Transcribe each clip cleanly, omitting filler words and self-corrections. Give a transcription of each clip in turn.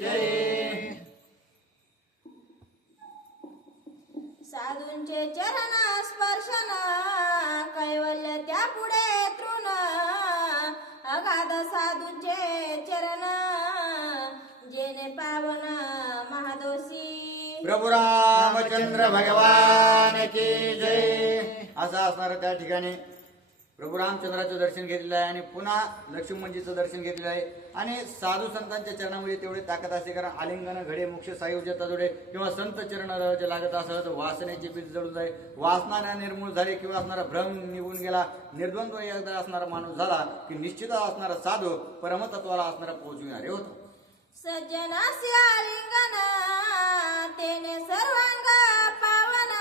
जय साधूंचे चरण स्पर्शन कैवल्य त्या पुढे तृण अगाध साधूंचे चरण जेने पावन महादोषी प्रभू रामचंद्र भगवान की जय. असं असणार त्या ठिकाणी प्रभू रामचंद्राचं दर्शन घेतलेलं आहे आणि पुन्हा लक्ष्मणजीचं दर्शन घेतलेलं आहे. आणि साधू संतांच्या चरणामध्ये तेवढी ताकद असते, कारण आलिंगन घडे मोक्ष सायुज्यता जोडे किंवा संत चरण जे लागत असत वासनेची बीज जळून जाईल, वासना निर्मूळ झाली किंवा असणारा भ्रम निघून गेला, निर्द्वंद्व एकदा असणारा माणूस झाला की निश्चित असणारा साधू परमतत्वाला असणारा पोहोचविणारे होतो. सज्जनासी आलिंगन तेने सर्वांग पावन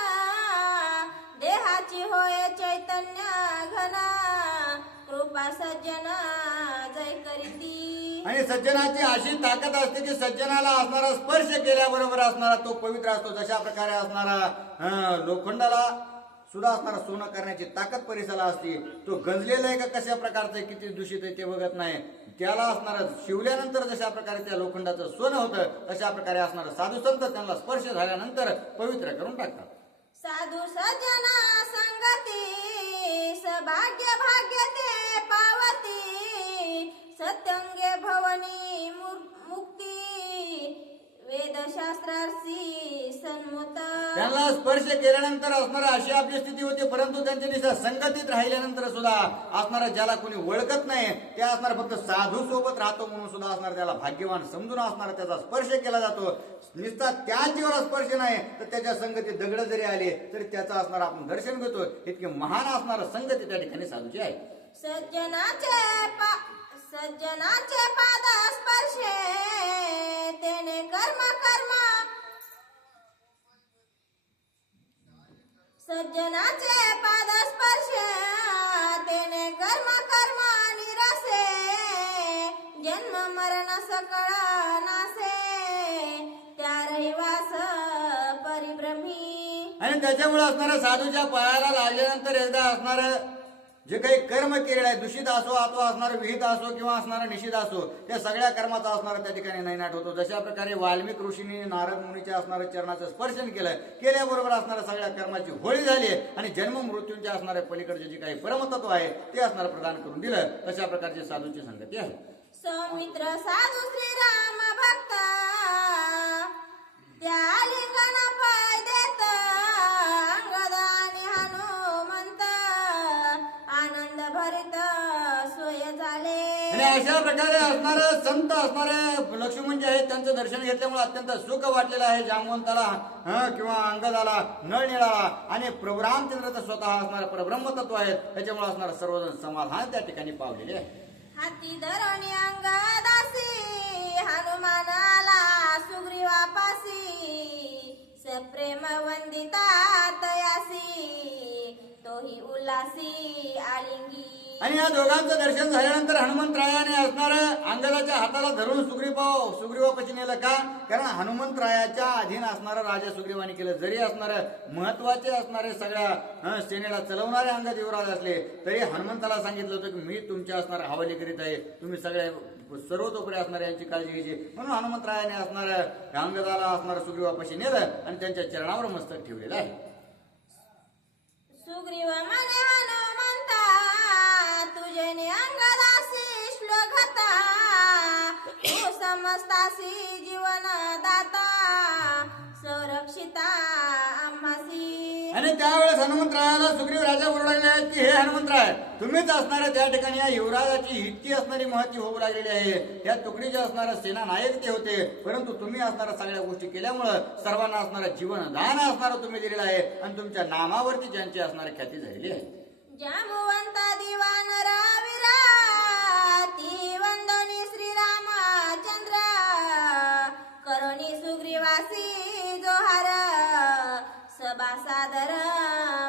देहाची होय चैतन्य घन कृपा सज्जन जय करीती. आणि सज्जनाची अशी ताकद असते की सज्जनाला असणारा स्पर्श केल्याबरोबर असणारा तो पवित्र असतो. जशा प्रकारे असणारा लोखंडाला सुद्धा असणारा सोनं करण्याची ताकद परिसाला असते. तो गंजलेला आहे का कशा प्रकारचं आहे, किती दूषित आहे ते बघत नाही. त्याला असणारा शिवल्यानंतर जशा प्रकारे त्या लोखंडाचं सोनं होतं तशा प्रकारे असणारा साधू संत त्यांना स्पर्श झाल्यानंतर पवित्र करून टाकतात. साधू सज्जना संगती सभाग्य भाग्य ते पावती सत्यंगे भवनी मुक्ती वेदशास्त्रार्थी सन्मत. त्यांना स्पर्श केल्यानंतर असणारा अशी आपली स्थिती होती, परंतु त्यांच्या दिशा संगतीत राहिल्यानंतर सुद्धा असणारा ज्याला कोणी ओळखत नाही त्या असणार फक्त साधू सोबत राहतो म्हणून सुद्धा असणार त्याला भाग्यवान समजून असणार त्याचा स्पर्श केला जातो. नुसता त्या जीवाला स्पर्श नाही तर त्याच्या संगतीत दगड जरी आले तरी त्याचा असणार आपण दर्शन घेतो. इतके महान असणार संगती त्या ठिकाणी साधूची आहे. सज्जनाचे पाद स्पर्शे तेने कर्म कर्म सज्जनाचे पाद स्पर्शे तेने कर्म कर्म निरसे जन्म मरण सकळ नासे त्या रहिवास परिभ्रमी. आणि त्याच्यामुळे असणारा साधूच्या पायाला लागल्यानंतर एकदा असणार जे काही कर्म केलेलं आहे, दूषित असो अथवा असणार विहित असो किंवा असणारा निषिद्ध असो, त्या सगळ्या कर्माचा असणारा त्या ठिकाणी नैनाट होतो. जशा प्रकारे वाल्मिक ऋषींनी नारद मुनीच्या असणाऱ्या चरणाचं स्पर्शन केल्याबरोबर असणाऱ्या सगळ्या कर्माची होळी झाली आणि जन्म मृत्यूंच्या असणाऱ्या पलीकडचे जे काही परमतत्व आहे ते असणार प्रदान करून दिलं. तशा प्रकारची साधूची संगती आहे. सौमित्र साधू श्रीराम भक्त त्या लिंगन पाय देत अंगदानी हनुमंत आनंद भरित सोय झाले. आणि अशा प्रकारे असणारे संत असणारे लक्ष्मण जे आहेत त्यांचं दर्शन घेतल्यामुळे अत्यंत सुख वाटलेलं आहे जामवंताला किंवा अंगदाला नळनिळाला. आणि प्रभू रामचंद्र स्वतः असणारे परब्रह्मतत्व आहेत, त्याच्यामुळे असणारे सर्वजण समाधान त्या ठिकाणी पावलेले आहे. हाती धरणी अंगदासी हनुमानाला सुग्रीवापासी सप्रेम वंदिता तयासी तोही उल्हासी आलिंगी. आणि या दोघांचं दर्शन झाल्यानंतर हनुमंतरायाने असणार अंगदाच्या हाताला धरून सुग्रीवापाशी नेलं का, कारण हनुमंतरायाच्या अधीन असणारा राजा सुग्रीवाने केलं. जरी असणार महत्वाचे असणारे सगळ्या सेनेला चलवणारे अंगद युवराज असले तरी हनुमंताला सांगितलं होतं की मी तुमच्या असणार हवाली करीत आहे, तुम्ही सगळ्या सर्वतोपरी असणारे यांची काळजी घ्यायची. म्हणून हनुमंतरायाने असणार अंगदाला असणार सुग्रीवापाशी नेलं आणि त्यांच्या चरणावर मस्तक ठेवलेलं आहे. सुग्रीव म्हणे हनुमंता तुझे अंगदासी श्लोकता तू समजतासी जीवन दाता संरक्षिता आम्हासी. आणि त्यावेळेस हनुमंतरायाला सुग्रीव राजा बोलू लागले आहेत की हे हनुमंतराय, तुम्हीच असणाऱ्या त्या ठिकाणी या युवराजाची इतकी असणारी महती होऊ लागलेली आहे. या तुकडीचे असणारा सेना नायक ते होते, परंतु तुम्ही असणाऱ्या सगळ्या गोष्टी केल्यामुळं सर्वांना असणारा जीवन दान असणारं तुम्ही दिलेलं आहे आणि तुमच्या नामावरती ज्यांची असणारी ख्याती झालेली आहे. जामवंता दिवान रविरा ती वंदनी श्रीरामचंद्र करोनी सुग्रीवासी जोहार सभा सादर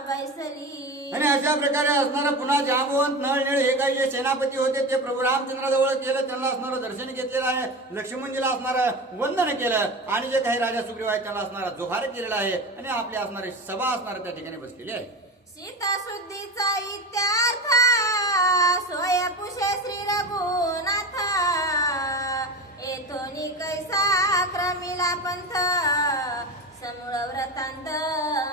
बैसली. आणि अशा प्रकारे असणारा पुन्हा जांबवंत नळनिळ हे काही जे सेनापती होते ते प्रभू रामचंद्राजवळ केलं, त्यांना असणारं दर्शन घेतलेलं आहे, लक्ष्मणजीला असणारं वंदन केलं आणि जे काही राजा सुग्रीव आहे त्यांना असणारा जोहार केलेला आहे आणि आपली असणारी सभा असणारा त्या ठिकाणी बसलेली आहे. सीता शुद्धीचा इत्यार्थ सोय पुषे श्री रघुनाथ येथोनी कैसा केला पंथ समूळ व्रतांत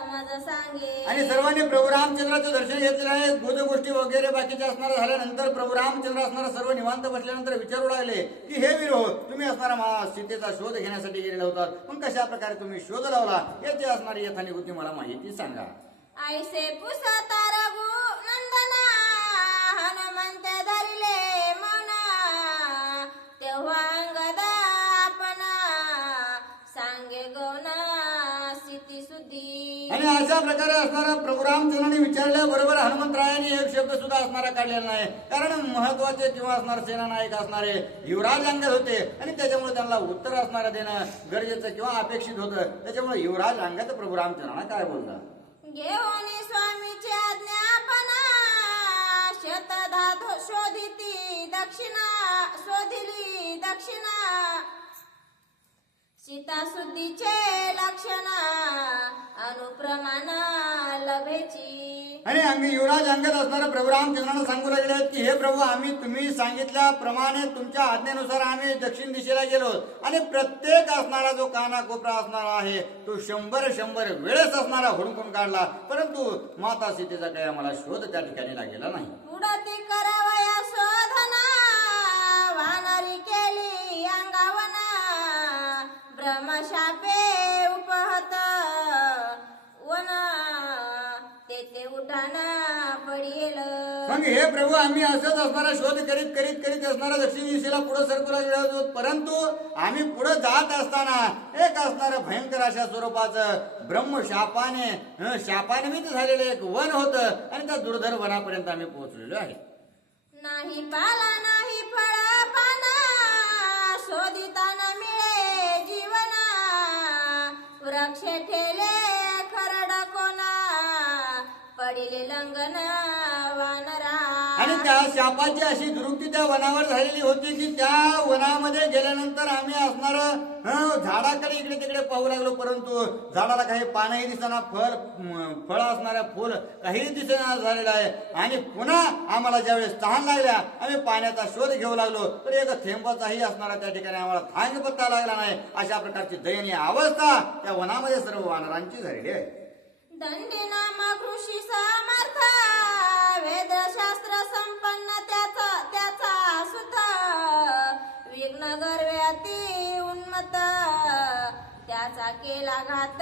मज सांगे. आणि सर्वांनी प्रभू रामचंद्राचं दर्शन घेतलेलं आहे. गुज गोष्टी वगैरे बाकीच्या असणाऱ्या झाल्यानंतर प्रभू रामचंद्र असणारा सर्व निवांत बसल्यानंतर विचारू लागले की हे वीर हो, तुम्ही असणारा सीतेचा शोध घेण्यासाठी गेलेला होतात, मग कशा प्रकारे तुम्ही शोध लावला याची असणारी यथानिभूती मला माहिती सांगा. ऐसे पुसता रघु नंदना हनुमंत धरिले मौना तेव्हा अंगद आपणा सांगे गौना स्थिती सुद्धी. आणि अशा प्रकारे असणारा प्रभू रामचंद्राने विचारल्याबरोबर हनुमंतरायांनी एक शब्द सुद्धा असणारा काढलेला नाही, कारण महत्वाचे किंवा असणार सेनानायक असणारे युवराज अंगद होते आणि त्याच्यामुळे त्यांना उत्तर असणारा देणं गरजेचं किंवा अपेक्षित होतं. त्याच्यामुळे युवराज अंगद प्रभू रामचंद्रांना काय बोलला, घेऊनी स्वामीची आज्ञापना शतधा शोधिती दक्षिणा शोधिली दक्षिणा सीता शुद्धीचे लक्षण अनुप्रमाण लभेची. आणि अंगी युवराज अंगद असणारा प्रभू रामचंद्रांना सांगू लागले की हे प्रभू, आम्ही तुम्ही सांगितल्याप्रमाणे तुमच्या आज्ञेनुसार आम्ही दक्षिण दिशेला गेलो आणि प्रत्येक असणारा जो कानाकोपरा असणारा आहे तो 100 वेळेस असणारा हुडकून काढला, परंतु माता सीतेचा काही आम्हाला शोध त्या ठिकाणी लागलेला नाही. पुढती करावया शोधना वानरी केली अंगावना ब्रह्मशापे उपहत वना तेथे उठाण पडिल. मग हे प्रभू, आम्ही असंच असणारा शोध करीत करीत करीत असणारा दक्षिण दिशेला पुढे सरकूला गेलो होतो, परंतु आम्ही पुढे जात असताना एक असणारं भयंकर अशा स्वरूपाचं ब्रह्मशापाने शापानिमित्त झालेलं एक वन होतं आणि त्या दुर्धर वनापर्यंत आम्ही पोहोचलेलो आहे. नाही पाला नाही फळ पाना शोधिता न मिळे जीवना वृक्ष ठेले खरड कोना पडिले लंगन वानरा. आणि त्या शापाची अशी दुरुक्ती त्या वनावर झालेली होती की त्या वनामध्ये गेल्यानंतर आम्ही असणार झाडाकडे इकडे तिकडे पाहू लागलो, परंतु झाडाला काही पानही दिसना, फळ असणाऱ्या फुल काहीही दिसेना झालेलं आहे. आणि पुन्हा आम्हाला ज्यावेळेस तहान लागल्या आम्ही पाण्याचा शोध घेऊ लागलो तर एक थेंबाचाही असणारा त्या ठिकाणी आम्हाला थांग पत्ता लागला नाही. अशा प्रकारची दयनीय अवस्था त्या वनामध्ये सर्व वानरांची झालेली आहे. दंडी नामक ऋषी समर्थ वेदशास्त्र संपन्न त्याचा सुत विघ्न गर्वे अति उन्मत त्याचा केला घात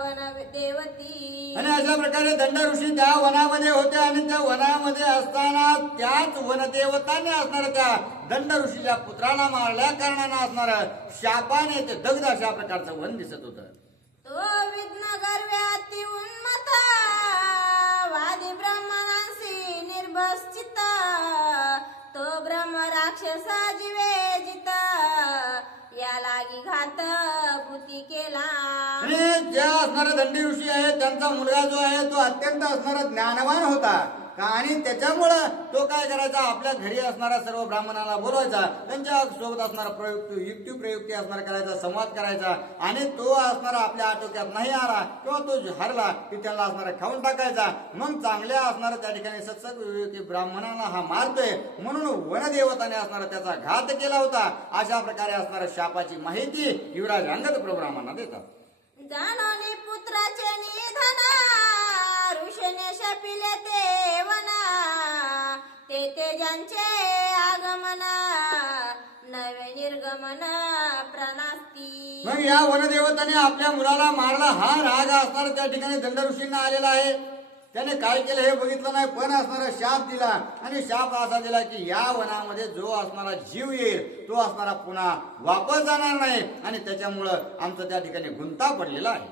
वन देवती. आणि अशा प्रकारे दंड ऋषी त्या वनामध्ये होते आणि त्या वनामध्ये असताना त्याच वनदेवताने असणाऱ्या त्या दंड ऋषीच्या पुत्राला मारल्या कारणानं असणार शापाने ते दग्ध अशा प्रकारचं वन दिसत होतं. तो विघ्न गर्वे अति उन्मत वादी ब्रह्मणांशी निर्भस्चित तो ब्रह्म राक्षस जीवे जित या लागी घात भूती केला. आणि ज्या असणारा दंडी ऋषी आहे त्यांचा मुलगा जो आहे तो अत्यंत असणारा ज्ञानवान होता आणि त्याच्यामुळं तो काय करायचा, आपल्या घरी असणारा सर्व ब्राह्मणाला बोलवायचा, त्यांच्या सोबत असणारा युक्ती प्रयुक्ती असणारा करायचा, संवाद करायचा आणि तो असणारा आपल्या आटोक्यात नाही आला किंवा तो हरला की त्यांना असणारा खाऊन टाकायचा. मग चांगल्या असणारा त्या ठिकाणी सत्संग विवेकी ब्राह्मणाला हा मारतोय म्हणून वनदेवताने असणारा त्याचा घात केला होता. अशा प्रकारे असणाऱ्या शापाची माहिती युवराज अंगद प्रभू रामांना देतात. जाणोनी पुत्राचे निधन ऋषीने शपिले ते वना ते ज्यांचे आगमन नवे निर्गमन प्रणास्ती. मग या वनदेवताने आपल्या मुलाला मारला हा राग असणारा त्या ठिकाणी दंड ऋषींना आलेला आहे. त्याने काय केलं हे बघितलं नाही, पण असणारा शाप दिला आणि शाप असा दिला की या वनामध्ये जो असणारा जीव येईल तो असणारा पुन्हा वापस जाणार नाही आणि त्याच्यामुळं आमचं त्या ठिकाणी गुंता पडलेला आहे.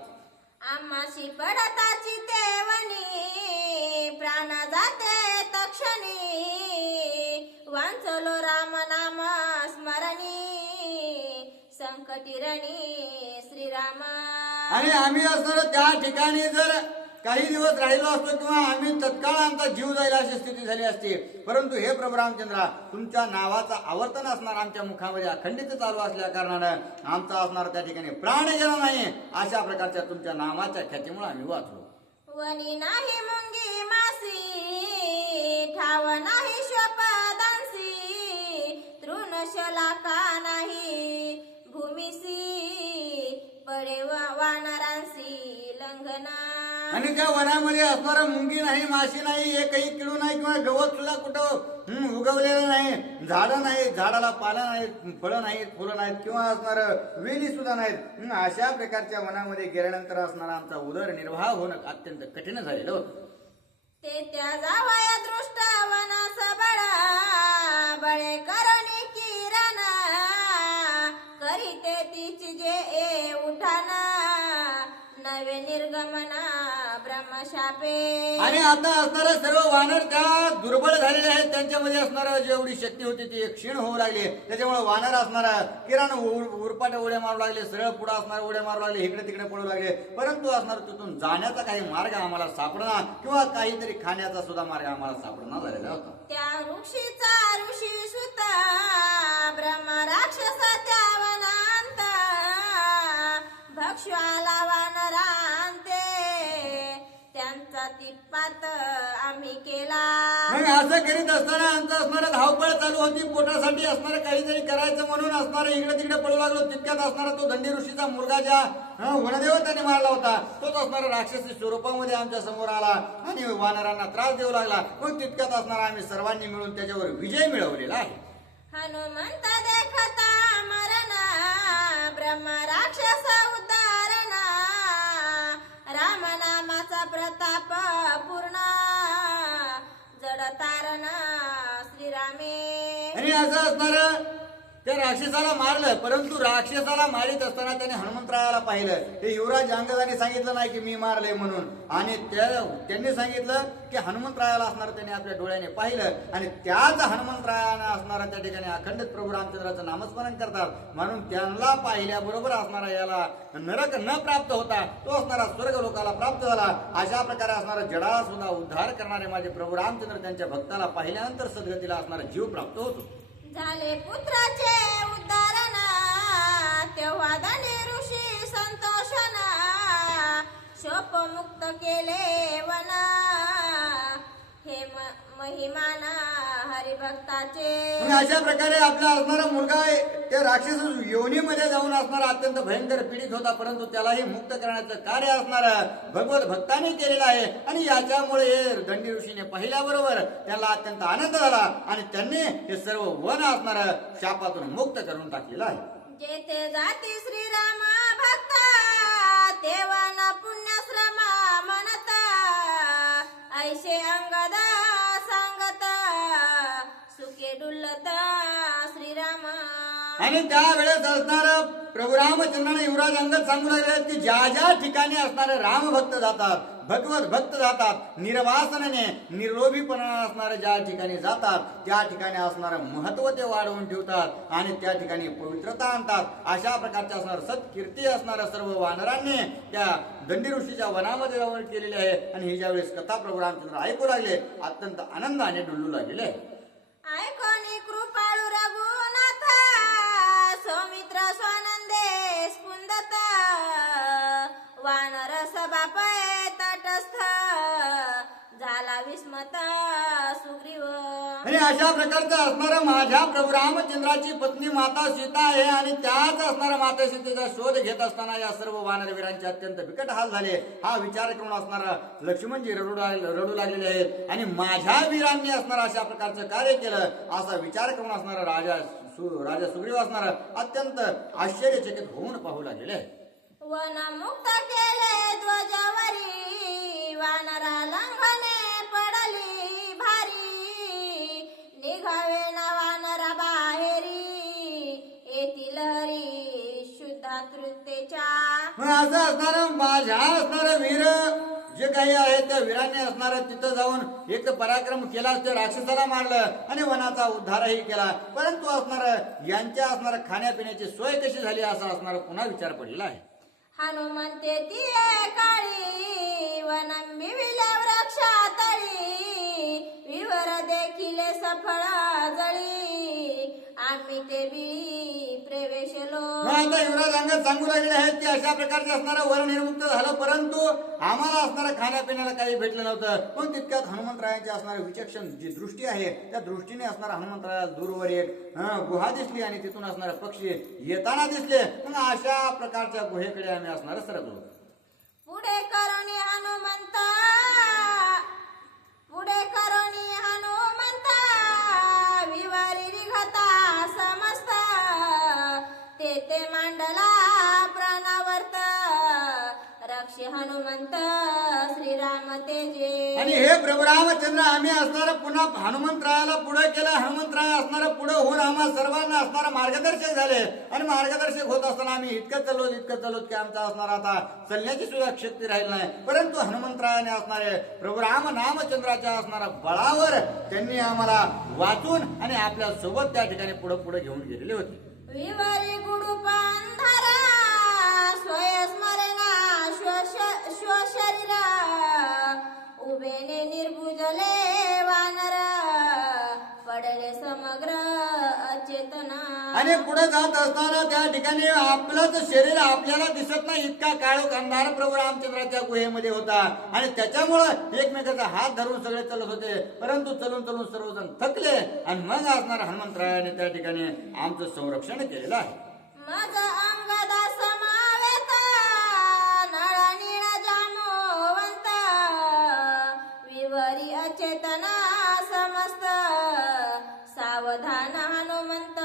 आम्हाशी पडताची तेवणी प्राण जाते तक्षणी वांचलो राम नाम स्मरणी संकटिरणी श्रीराम. आणि आम्ही असणार त्या ठिकाणी जर काही दिवस राहिलो असतो किंवा आम्ही तत्काळ आमचा जीव जायला अशी स्थिती झाली असती, परंतु हे प्रभू रामचंद्रा तुमच्या नावाचा आवर्तन असणार आमच्या मुखामध्ये अखंडित चालू असल्या कारणानं आमचा असणार त्या ठिकाणी प्राण गेला नाही. अशा प्रकारच्या तुमच्या नावाच्या ख्यातीमुळे आम्ही वाचलो. वनी नाही मुंगी मासी ठाव नाही श्वपदांसी तृणशलाका नाही भूमिसी पडे वानरांसी लंघना. आणि त्या वनामध्ये असणारा मुंगी नाही, माशी नाही, एकही किडू नाही किंवा गवत सुद्धा कुठं उगवलेलं नाही, झाडं नाही, झाडाला पाला नाहीत, फळं नाहीत, फुलं नाहीत किंवा असणार वेली सुद्धा नाहीत. अशा प्रकारच्या वनामध्ये गेल्यानंतर असणारा आमचा उदरनिर्वाह होणं अत्यंत कठीण झालेलं होतं. ते त्या जावया दृष्ट वनास बळा बळे करणी किरण करीते तिची जे उठाना नवे निर्गमना ब्रह्मशापे. आणि आता असणारे सर्व वानर त्या दुर्बळ झालेले आहेत, त्यांच्यामध्ये असणारं जेवढी शक्ती होती ती क्षीण होऊ लागली. त्याच्यामुळे वानर असणारा किरण उरपाट उड्या मारू लागले, सरळ पुढे असणारे उड्या मारू लागले, इकडे तिकडे पडू लागले. परंतु असणार तिथून जाण्याचा काही मार्ग आम्हाला सापडणार किंवा काहीतरी खाण्याचा सुद्धा मार्ग आम्हाला सापडणार झालेला होता. त्या ऋषीचा ऋषी सुता ब्रह्म राक्षस त्या वनांत भक्ष्याला वानरांते त्यांचा तिप्पात आम्ही केला. मग असं करीत असताना आमचं असणारं धावपळ चालू होती. पोटासाठी असणारं काहीतरी करायचं म्हणून असणारं इकडे तिकडे पडू लागलो. तितक्यात असणारा तो दंडी ऋषीचा मुलगा ज्या वनदेवताने मारला होता तोच असणारा राक्षसी स्वरूपामध्ये आमच्या समोर आला आणि वानरांना त्रास देऊ लागला. मग तितक्यात असणारा आम्ही सर्वांनी मिळून त्याच्यावर विजय मिळवलेला आहे. हनुमंत देखता मरणा ब्रह्म राक्षस उद्धारणा राम नामाचा प्रताप पूर्ण जडतारणा श्रीरामे. आणि असं असणार त्या राक्षसाला मारलं, परंतु राक्षसाला मारित असताना त्याने हनुमंतरायाला पाहिलं. ते युवराज अंगदाने सांगितलं नाही की मी मारले म्हणून, आणि त्यांनी सांगितलं की हनुमंतरायाला असणार त्याने आपल्या डोळ्याने पाहिलं आणि त्याच हनुमंतरायाने असणारा त्या ठिकाणी अखंडित प्रभू रामचंद्राचं नामस्मरण करतात. म्हणून त्यांना पाहिल्याबरोबर असणारा याला नरक न प्राप्त होता, तो असणारा स्वर्ग लोकाला प्राप्त झाला. अशा प्रकारे असणारा जडाला सुद्धा उद्धार करणारे माझे प्रभू रामचंद्र त्यांच्या भक्ताला पाहिल्यानंतर सद्गतीला असणारा जीव प्राप्त होतो. झाले पुत्राचे उद्धारणा तेव्हा दंडी ऋषी संतोषना शोप मुक्त केले वना हे महिमाना हरिभक्ताचे. अशा प्रकारे आपला असणारा मुलगा त्या राक्षस योनीमध्ये जाऊन असणारा अत्यंत भयंकर पीडित होता, परंतु त्यालाही मुक्त करण्याचं कार्य असणारा भगवत भक्ताने केलेलं आहे. आणि याच्यामुळे दंडी ऋषीने पाहिल्याबरोबर त्याला अत्यंत आनंद झाला आणि त्यांनी हे सर्व वन असणारा शापातून मुक्त करून टाकलेलं आहे. जेथे जाती श्रीराम भक्ता तेव्हा न पुण्यश्रम म्हणता ऐसे अंगद सांगत सुखे डुल्लत श्रीराम. आणि त्यावेळेस असणार प्रभू रामचंद्राने युवराज अंगद सांगू लागले की ज्या ज्या ठिकाणी असणारे रामभक्त जातात, भगवत भक्त जातात, निर्वासनाने निर्लोभीपणाने असणारे ज्या ठिकाणी जातात त्या ठिकाणी असणारं महत्व ते वाढवून ठेवतात आणि त्या ठिकाणी पवित्रता आणतात. अशा प्रकारचे असणार सत्कीर्ती असणाऱ्या सर्व वानरांनी त्या दंडी ऋषीच्या वनामध्ये जाऊन केलेले आहे. आणि ही ज्यावेळेस कथा प्रभू रामचंद्र ऐकू लागले अत्यंत आनंदाने डुलू लागले. ऐकोनी कृपाळू रघुनाथ सौमित्र स्वानंदे स्पुंदत वानर सभापय तटस्थ झाला विस्मत सुग्रीव. आणि अशा प्रकारचं असणारं माझ्या प्रभू रामचंद्राची पत्नी माता सीता आहे आणि त्याच असणाऱ्या माता सीतेचा शोध घेत असताना या सर्व वानरवीरांचे अत्यंत बिकट हाल झाले. हा विचार करून असणारा लक्ष्मणजी रडू लागलेले आहेत आणि माझ्या वीरांनी असणारा अशा प्रकारचं कार्य केलं असा विचार करून असणारा राजा सुग्रीव असणारा अत्यंत आश्चर्यचकित होऊन पाहू लागलेले आहे. वन मुक्त केले ध्वजावरी वानरा लंघने पडली भारी निघावे ना वानरा बाहेरी येतील हरी शुद्धा तृप्तेच्या. असं असणार माझ्या असणारा वीर जे काही आहे त्या वीरांनी असणार तिथं जाऊन एक पराक्रम केला, ते राक्षसाला मारलं आणि वनाचा उद्धारही केला. परंतु असणार यांच्या असणार खाण्यापिण्याची सोय कशी झाली असा असणार पुन्हा विचार पडलेला आहे. हनुमंते दिये काळी वनं विविल्या वृक्षातळी विवर देखील सफळ जळी आम्ही ते बी प्रवेशलो. आता महाराज युवराज अंगद सांगू लागले आहेत की अशा प्रकारचे असणारं वर निर्मुक्त झालं, परंतु आम्हाला असणारं खाण्यापिण्याला काही भेटलं नव्हतं. पण तितक्यात हनुमंतरायांची असणारं विचक्षण जी दृष्टी आहे त्या दृष्टीने असणारा हनुमंतरायाला दूरवर एक गुहा दिसली आणि तिथून असणारे पक्षी येताना दिसले. मग अशा प्रकारच्या गुहेकडे आम्ही असणारं सरकलो. पुढे करुणी हनुमंता, पुढे करुणी हनुमंता, विवारी निघता समस्त, तेथे मांडला प्राणावर्त, रक्षे हनुमंत श्रीराम तेजे. आणि हे प्रभू रामचंद्र आम्ही असणारं पुन्हा हनुमंतरायाला पुढे केलं. हनुमंतराय असणारं पुढे होऊन आम्हा सर्वांना असणारं मार्गदर्शक झाले. आणि मार्गदर्शक होत असताना आम्ही इतकं चाललो की आमचा असणारा आता चालण्याची सुद्धा शक्ती राहील नाही. परंतु हनुमंतरायाने असणारे प्रभू राम नामचंद्राच्या असणारा बळावर त्यांनी आम्हाला वाचून आणि आपल्या सोबत त्या ठिकाणी पुढे घेऊन गेलेले होते. विवारी गुडुपांधरा, स्वयस्मरणा शरीरा, उभेने निर्भुजले वानर, पडले समग्र अचेतना. आणि पुढे जात असताना त्या ठिकाणी आपलंच शरीर आपल्याला दिसत नाही इतका काळोख अंधार प्रभू रामचंद्राच्या गुहेमध्ये होता. आणि त्याच्यामुळं एकमेकाचा हात धरून सगळे चालत होते. परंतु चलून सर्वजण थकले आणि मग असणारा हनुमंतरायाने त्या ठिकाणी आमचं संरक्षण केलेलं आहे. माझा अंगदा समावेत, नळा निळा जामवंत, विवरी अचेतना समस्त, सावधान हनुमंत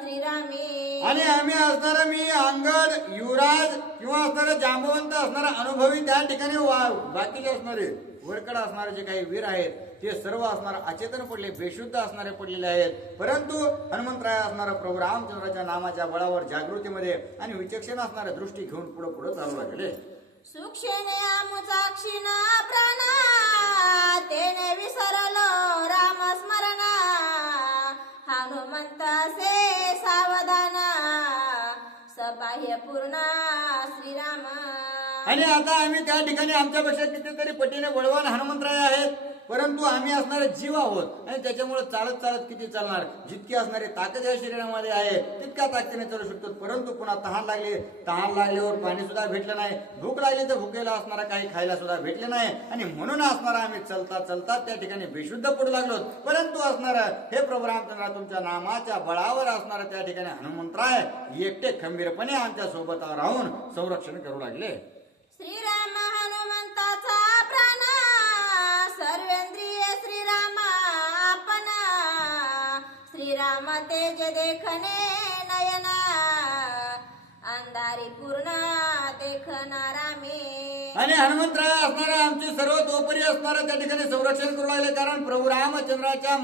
श्रीरामी. आणि आम्ही असणारा मी अंगद युवराज किंवा असणारा जांबवंत असणारा अनुभवी त्या ठिकाणी बाकीचे असणारे वरकड असणारे जे काही वीर आहेत ते सर्व असणारे अचेतन पडले, बेशुद्ध असणारे पडलेले आहेत. परंतु हनुमंतराय असणारा प्रभू रामचंद्राच्या नामाच्या बळावर जागृतीमध्ये आणि विचक्षण असणाऱ्या दृष्टी घेऊन पुढे चालू लागले. सुक्षेने आमुचाक्षिणा प्राणा, तेने विसरलो राम स्मरणा, हनुमंतासे सावधान, सबाह्य पूर्ण श्रीराम. आणि आता आम्ही त्या ठिकाणी आमच्यापेक्षा कितीतरी पटीने बळवान हनुमंतराय आहेत, परंतु आम्ही असणारे जीव आहोत आणि त्याच्यामुळे चालत किती चालणार. जितकी असणारी ताकद या शरीरामध्ये आहे तितक्या ताकदीने चालू शकतो. परंतु पुन्हा तहान लागल्यावर पाणी सुद्धा भेटलं नाही, भूक लागली तर भुकेला असणारा काही खायला सुद्धा भेटले नाही. आणि म्हणून असणारा आम्ही चलता त्या ठिकाणी बेशुद्ध पडू लागलो. परंतु असणार हे प्रभू रामचंद्र तुमच्या नामाच्या बळावर असणारा त्या ठिकाणी हनुमंतराय एकटे खंबीरपणे आमच्या सोबत राहून संरक्षण करू लागले. श्रीराम हनुमंताचा प्राण, सर्वेंद्रिय श्रीराम आपण, श्रीराम तेज देखणे नयना, अंधारी पूर्ण देखणारा मी. आणि हनुमंतराय असणारा आमची सर्वतोपरी असणारा त्या ठिकाणी संरक्षण करू लागले. कारण प्रभू रामचंद्राच्या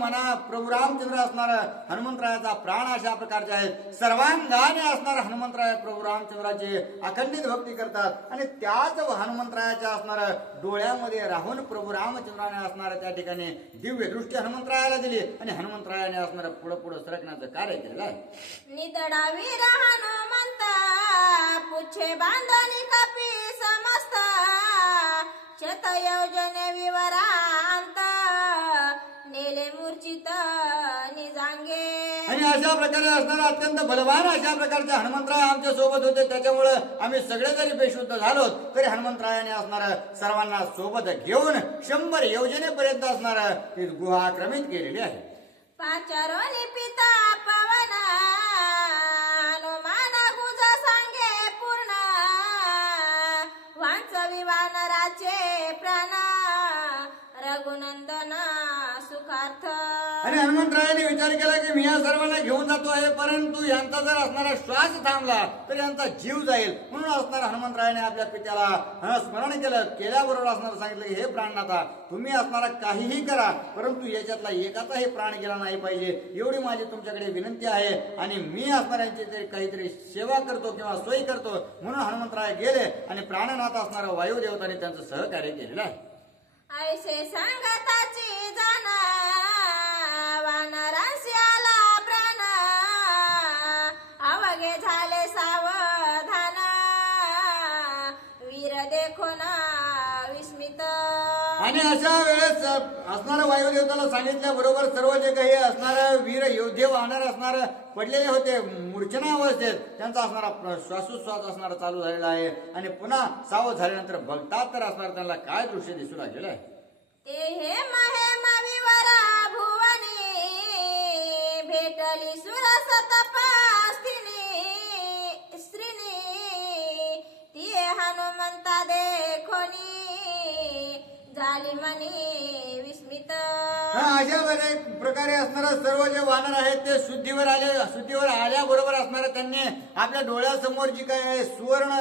प्रभू रामचंद्र असणारा हनुमंतरायाचा प्राण अशा प्रकारचे आहेत. सर्वांगाने असणारा हनुमंतराय प्रभू रामचंद्राची अखंडित भक्ती करतात आणि त्याच हनुमंतरायाच्या असणाऱ्या डोळ्यामध्ये राहून प्रभू रामचंद्राने असणाऱ्या त्या ठिकाणी दिव्य दृष्टी हनुमंतरायाला दिली आणि हनुमंतरायाने असणाऱ्या पुढे सरकण्याचं कार्य केलेलं आहे. नितडा वीर हनुमंता, पुच्छे बांधणी कपी समस्त, शत योजने विवरांत, नेले मूर्छित निजांगे. आणि अशा प्रकारे असणारा अत्यंत बलवान अशा प्रकारचे हनुमंतराय आमच्या सोबत होते. त्याच्यामुळे आम्ही सगळे जरी बेशुद्ध झालो तरी हनुमंतरायाने असणारा सर्वांना सोबत घेऊन 100 योजनेपर्यंत असणारा ती गुहा आक्रमित केलेली आहे. पाचारोनी पिता पवन, हनुमान गुज सांगे पूर्ण, वांचवी वानराचे प्राण, रघुनंदन सुखार्थ. आणि हनुमंतरायाने विचार केला की मी या सर्वांना घेऊन जातो आहे, परंतु यांचा जर असणारा श्वास थांबला तर यांचा जीव जाईल. म्हणून असणारा हनुमंतरायाने आपल्या पित्याला स्मरण केल्याबरोबर असणारा सांगितलं की हे प्राणनाथा, तुम्ही असणारा काहीही करा, परंतु याच्यातला एकाचाही प्राण गेला नाही पाहिजे एवढी माझी तुमच्याकडे विनंती आहे. आणि मी असणाऱ्यांची तरी काहीतरी सेवा करतो किंवा सोयी करतो. म्हणून हनुमंतराय गेले आणि प्राणनाथ असणारा वायुदेवताने त्यांचं सहकार्य केलेलं आहे. ऐसे सांगताची जाना, वानरांशी आला प्राण, अवघे झाले सावधान, वीर देखो ना विस्मित. आणि अशा वेळेस असणाऱ्या वायुदेवताला सांगितल्याबरोबर सर्व जे काही असणारं वीर योद्धे वाहणार असणार पडलेले होते मूर्छना अवस्थेत त्यांचा असणारा श्वासोच्छ्वास असणारा चालू झालेला आहे आणि पुन्हा सावध झाल्यानंतर बघतात तर असणार त्यांना काय दृश्य दिसू लागलेलं आहे. ते हे विवरा भुवनी भेटली सुरस तपास्तिनी स्त्रीनी ती हनुमंता देखोनी झाली मनी विस्मित. अशा प्रकारे असणारा सर्व जे वानर आहेत ते शुद्धीवर आल्याबरोबर असणार त्यांनी आपल्या डोळ्यासमोर जी काय आहे सुवर्ण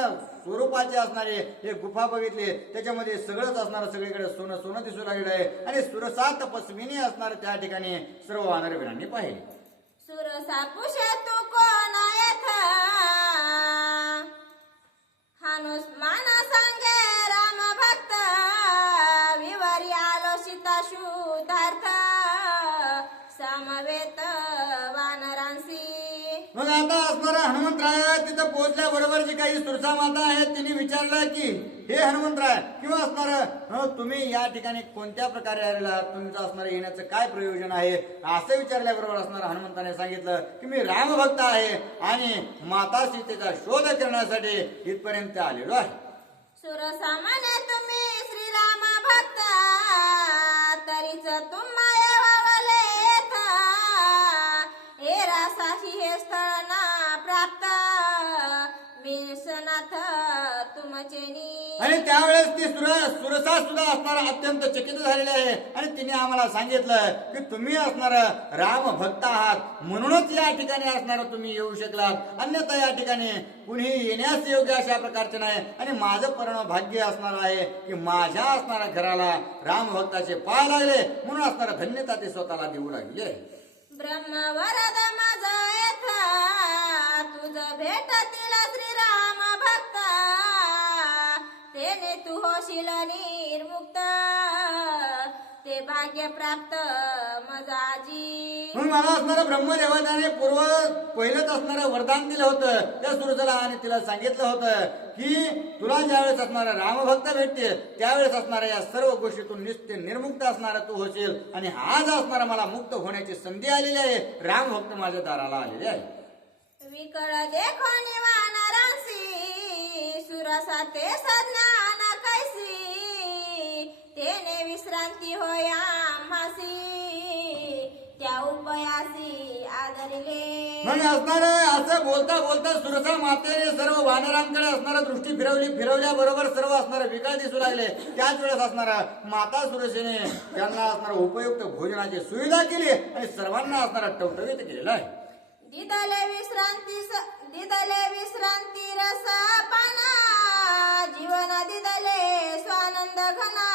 स्वरूपाचे असणारे हे गुफा बघितले त्याच्यामध्ये सगळंच असणार सगळीकडे सोनं सोनं दिसू लागलेलं आहे आणि सुरसा तपस्विनी असणार त्या ठिकाणी सर्व वानर वीरांनी पाहिले. सुरसा पुषे तू कोण येथ हनुमान सांगे राम भक्त विवरी आलो सीता शुद्धार्थ समवेत वानरांसी. मग आता असणारा हनुमंतराय तिथं पोहोचल्याबरोबर जी काही सुरसा माता आहे तिने विचारलं की हे हनुमंतराय किंवा असणार तुम्ही या ठिकाणी कोणत्या प्रकारे आलेला आहात, तुमचं असणार येण्याचं काय प्रयोजन आहे असं विचारल्याबरोबर असणार हनुमंताने सांगितलं की मी रामभक्त आहे आणि माता सीतेचा शोध करण्यासाठी इथपर्यंत आलेलो आहे. सुरसा म्हणे तुम्ही श्रीराम भक्त तरीच तुम्हा येवावलेत हे रासाही हे स्थळ ना प्राप्त विसनाथ तुमचेनी. आणि त्यावेळेस ती सुरसा सुद्धा असणार अत्यंत चकित झालेली आहे आणि तिने आम्हाला सांगितलं की तुम्ही असणार राम भक्त आहात म्हणूनच या ठिकाणी असणार तुम्ही येऊ शकलात, अन्यथा या ठिकाणी कुणी येण्यास योग्य अशा प्रकारचे नाही. आणि माझं परम भाग्य असणार आहे की माझ्या असणाऱ्या घराला राम भक्ताचे पाय लागले म्हणून असणार धन्यता ते स्वतःला देऊ लागले. ब्रह्मवरद माझा येथा तुझ भेटतील श्रीराम भक्त तेने तू होशील निर्मुक्त ते भाग्य प्राप्त मजाजी. म्हणून मला असणारं ब्रह्मदेवताने पहिलंच असणारं वरदान दिलं होतं त्या सुरसेला आणि तिला सांगितलं होतं की तुला ज्यावेळेस असणारा रामभक्त भेटते त्यावेळेस असणाऱ्या या सर्व गोष्टीतून नित्य निर्मुक्त असणारा तू होशील आणि आज असणारा मला मुक्त होण्याची संधी आलेली आहे. रामभक्त माझ्या दाराला आलेले आहे. विकळ देखो निवानरांसी सुरसा ते सज्ञान कैसी तेने विश्रांती होया आम्हासी त्या उपायासी आदरिले. मग असणार असं बोलता बोलता सुरसा मातेने सर्व वानरांकडे असणारा दृष्टी फिरवल्याबरोबर सर्व असणारे विकाळ दिसू लागले. त्याच वेळेस असणारा माता सुरसेने त्यांना असणारा उपयुक्त भोजनाची सुविधा केली आणि सर्वांना असणारा टवटवीत केलेला आहे. दिदले विश्रांती रस पाना जीवन दिदले स्वानंद घना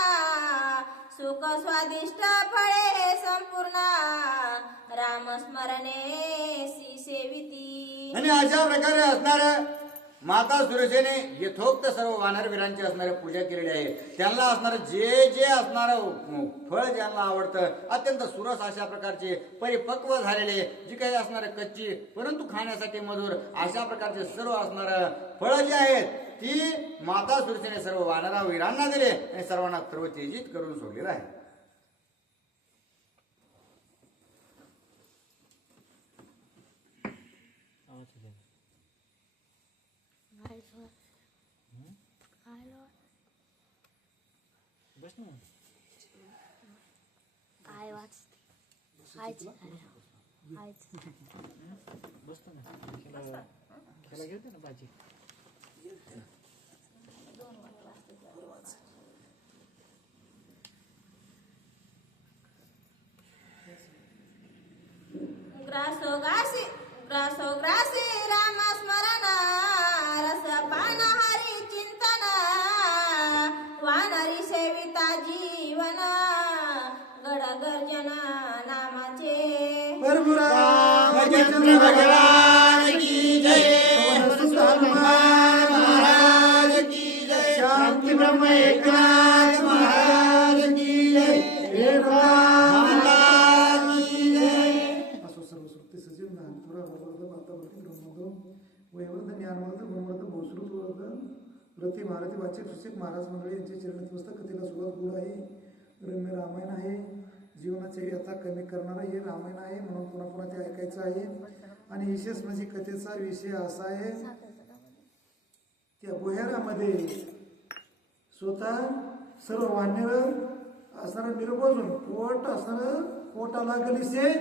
सुख स्वादिष्ट फळे संपूर्ण रामस्मरणे सी सेविती. आणि अशा प्रकारे असणार माता सुरसेने यथोक्त सर्व वानरवीरांची असणारी पूजा केलेली आहे. त्यांना असणार जे जे असणार फळ ज्यांना आवडतं अत्यंत सुरस अशा प्रकारचे परिपक्व झालेले जी काही असणार कच्ची परंतु खाण्यासाठी मधुर अशा प्रकारचे सर्व असणार फळं जी आहेत ती माता सुरसेने सर्व वानरवीरांना दिले आणि सर्वांना सर्व तेजीत करून सोडलेलं आहे. काय वाचते बसतो ना खेळा घेते ना भाजी. ग्रासो ग्रासी राम स्मरण रस पान हरी चिंतन वानरी सेविता जीवन गड गर्जन नामाचे. रामचंद्र भगवान की जय. हनुमान महाराज की जय. शांती ब्रह्म एकनाथ महाराज की जय. असो सर्व सुक्ती सजीव नानपुरा वरवर्ध मातावर्ती ब्रह्मोदम वैवर्ध ज्ञानवर्ध गुणवर्ध भोसृत वर्ध प्रति महारथी वाचिक सुशिक महाराज मंडळी यांचे चरणत्वस्त कथेला सुरुवात गुण आहे. रम्य रामायण आहे. जीवनाची व्यथा कमी करणारं हे रामायण आहे, म्हणून पुन्हा पुन्हा ते ऐकायचं आहे. आणि विशेष म्हणजे कथेचा विषय असा आहे, त्या बोह्यारामध्ये स्वतः सर्व वानर असणारं निर्बोजून पोट असणारं, पोटाला गलिसे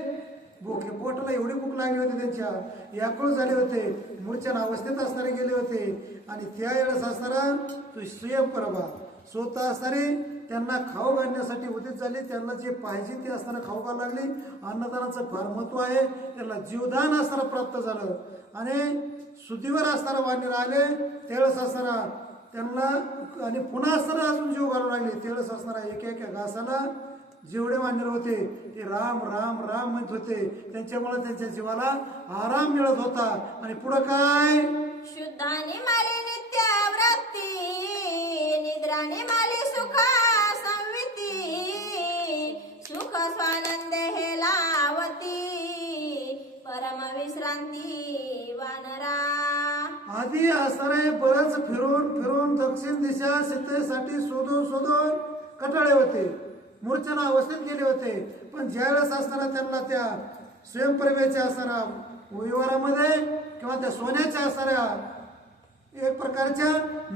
भूक, पोटाला एवढी भूक लागली होती, त्यांच्या व्याकुळ झाले होते, मूर्छन अवस्थेत असणारे गेले होते. आणि त्यावेळेस असणारा तो स्वयंप्रभा स्वतः असणारे त्यांना खाऊ घालण्यासाठी उदित झाले. त्यांना जे पाहिजे ते असताना खाऊ घालायला लागले. अन्नदानाचं फार महत्व आहे. त्यांना जीवदान असणारं प्राप्त झालं. आणि सुधीवर असणारा वानर आले त्यावेळेस असणारा त्यांना, आणि पुन्हा असताना अजून जीव घालू लागले. त्यावेळेस असणारा एका घासाला जेवढे वानर होते ते राम राम राम म्हणत होते. त्यांच्यामुळे त्यांच्या जीवाला आराम मिळत होता. आणि पुढं काय, शुद्धाने माले नित्यावृत्ती, निद्राने माले सुखा संविती, सुख स्वानंद हे लावती, परम विश्रांती वानरा. आधी असणारे बरंच फिरून फिरून दक्षिण दिशा सीतेसाठी शोधून कटाळे होते, मूर्छना अवस्थेत गेले होते. पण ज्यावेळेस असणारा त्यांना त्या स्वयंप्रभेच्या असणारा विवारामध्ये किंवा त्या सोन्याच्या असणाऱ्या एक प्रकारच्या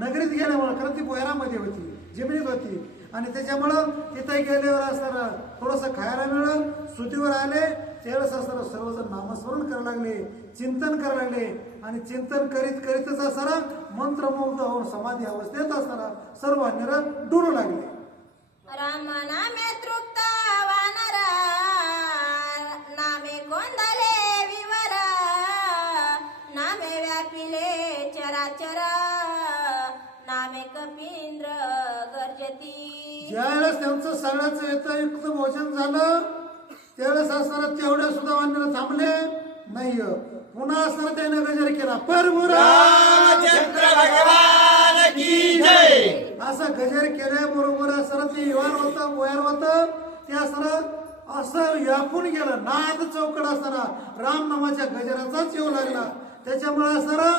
नगरीत गेल्यामुळे, कारण ती बोहरामध्ये होती, जमिनीत होती, आणि त्याच्यामुळं तिथे गेल्यावर असणारा थोडंसं खायला मिळालं. सुतीवर आले त्यावेळेस असणारा सर्वजण नामस्मरण करायला लागले, चिंतन करायला लागले. आणि चिंतन करीत करीतच असणारा मंत्रमुग्ध होऊन समाधी अवस्थेत असणारा सर्व अन्य डुरू लागले. राम नामे तृप्त वानरा, नामे गोंधले विवर, नामे व्यापिले चराचर, नामे कपींद्र गर्जती. ज्यावेळेस त्यांचं सगळ्याचं यथायुक्त भोजन झालं त्यावेळेस असणारा तेवढ्या सुद्धा वानर थांबले नाही. पुन्हा असणारा त्याने गजर केला, रामचंद्र भगवान की जय. असा गजर केल्याबरोबर असणारा ते युवान होतं, बोयार होतं, ते असणारा असं व्यापून गेलं. नाद चौकड असणारा राम नामाच्या गजराचाच येऊ लागला. त्याच्यामुळे असणारा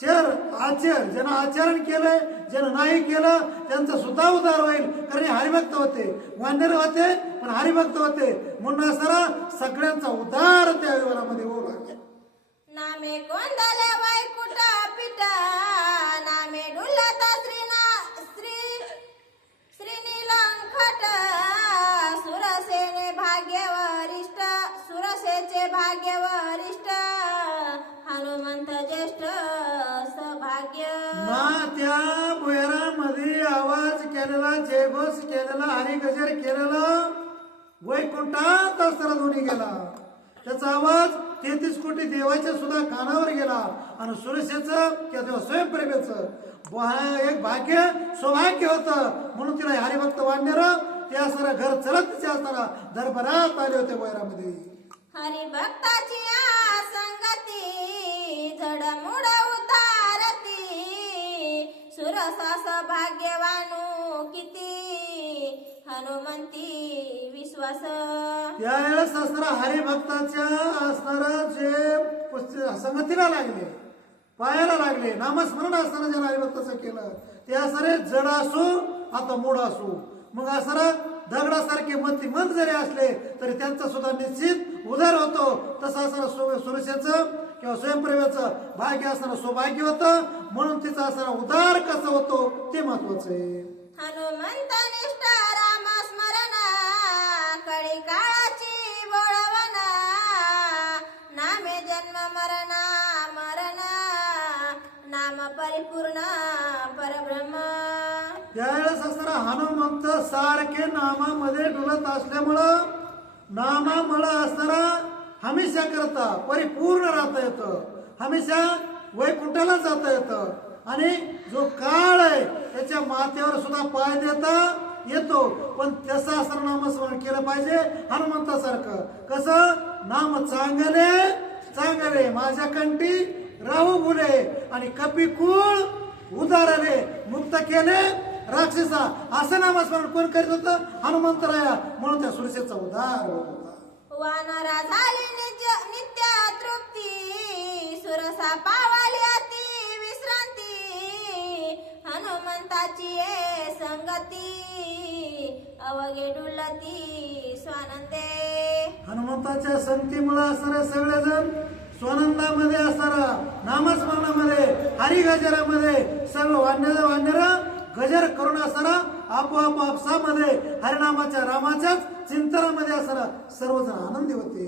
ज्यानं आचरण केलंय, ज्यानं नाही केलं त्यांचं सुद्धा उद्धार होईल. कारण हरिभक्त होते, वानर होते, पण हरिभक्त होते, म्हणून असणारा सगळ्यांचा उद्धार त्या विवारामध्ये होऊ लागला. नामे गोंधल वैकुट पीठ, नामे डुलत श्रीनिलंकट, सुरसेने भाग्य वरिष्ठ, सुरसेचे भाग्य वरिष्ठ, हनुमंत ज्येष्ठ सौभाग्य. ना त्या बोयरामध्ये आवाज केलेला, जयघोष केलेला, हरिगजर केलेला वैकुंठात असताना दोन्ही गेला. त्याचा आवाज 33 कोटी देवाच्या सुद्धा कानावर गेला. आणि सुरसेचं किंवा स्वयंप्रेमेचं एक भाग्य सौभाग्य होतं, म्हणून तिला हरिभक्त वानर ते असणारा घर चलत तिचे असणारा दरबारात आले होते बोयरामध्ये. हरिभक्ताची संगती, जडमुड उतारती, सुरसास भाग्यवानू किती, हनुमंती विश्वास. त्यावेळेस असणारा हरिभक्ताच्या असणारा जे संगतीला लागले, पायाला लागले, नामस्मरण असताना ज्याला हरिभक्ताचं केलं ते असणारे जड असू आता मूड असू, मग असणारा दगडासारखे मंद जरी असले तरी त्यांचा सुद्धा निश्चित उद्धार होतो. तसं असणारा सुरसेचं किंवा स्वयंप्रेमेचं भाग्य असणारं सौभाग्य होतं, म्हणून तिचा असणारा उद्धार कसा होतो ते महत्वाचं आहे. हनुमंत निष्ठ राम स्मरण, कळी काळाची बोळवना, नामे जन्म मरण मरण, नाम परिपूर्ण परब्रह्म. त्यावेळेस असणारा हनुमंत सारखे नामामध्ये डुलत असल्यामुळं नामामुळं असणारा हमेशा करता परिपूर्ण राहता येतं, हमेशा वैकुंठाला जाता येतं. आणि जो काळ आहे त्याच्या माथ्यावर सुद्धा पाय देता येतो. पण तसं असं नामस्मरण केलं पाहिजे हनुमंतासारखं. कसं, नाम चांगले माझ्या कंठी राहू भुले, आणि कपिकुळ उदारले, मुक्त केले राक्षसा. असं नामस्मरण कोण करीत होतं? हनुमंतराया. म्हणून त्या सुरसेचा उद्धार होत होता. वानरा झाली नित्य तृप्ती, सुरसा पावाली अति विश्रांती, हनुमंताची संगती अवघे डुलती स्वानंदे. हनुमंताच्या संगतीमुळे असणारे सगळेजण स्वानंदामध्ये असणारा नामस्मरणामध्ये हरिगजरामध्ये सर्व वानर गजर करून असणारा आपोआप आपसामध्ये हरिनामाच्या रामाच्याच चिंतनामध्ये असणारा सर्वजण आनंदी होते.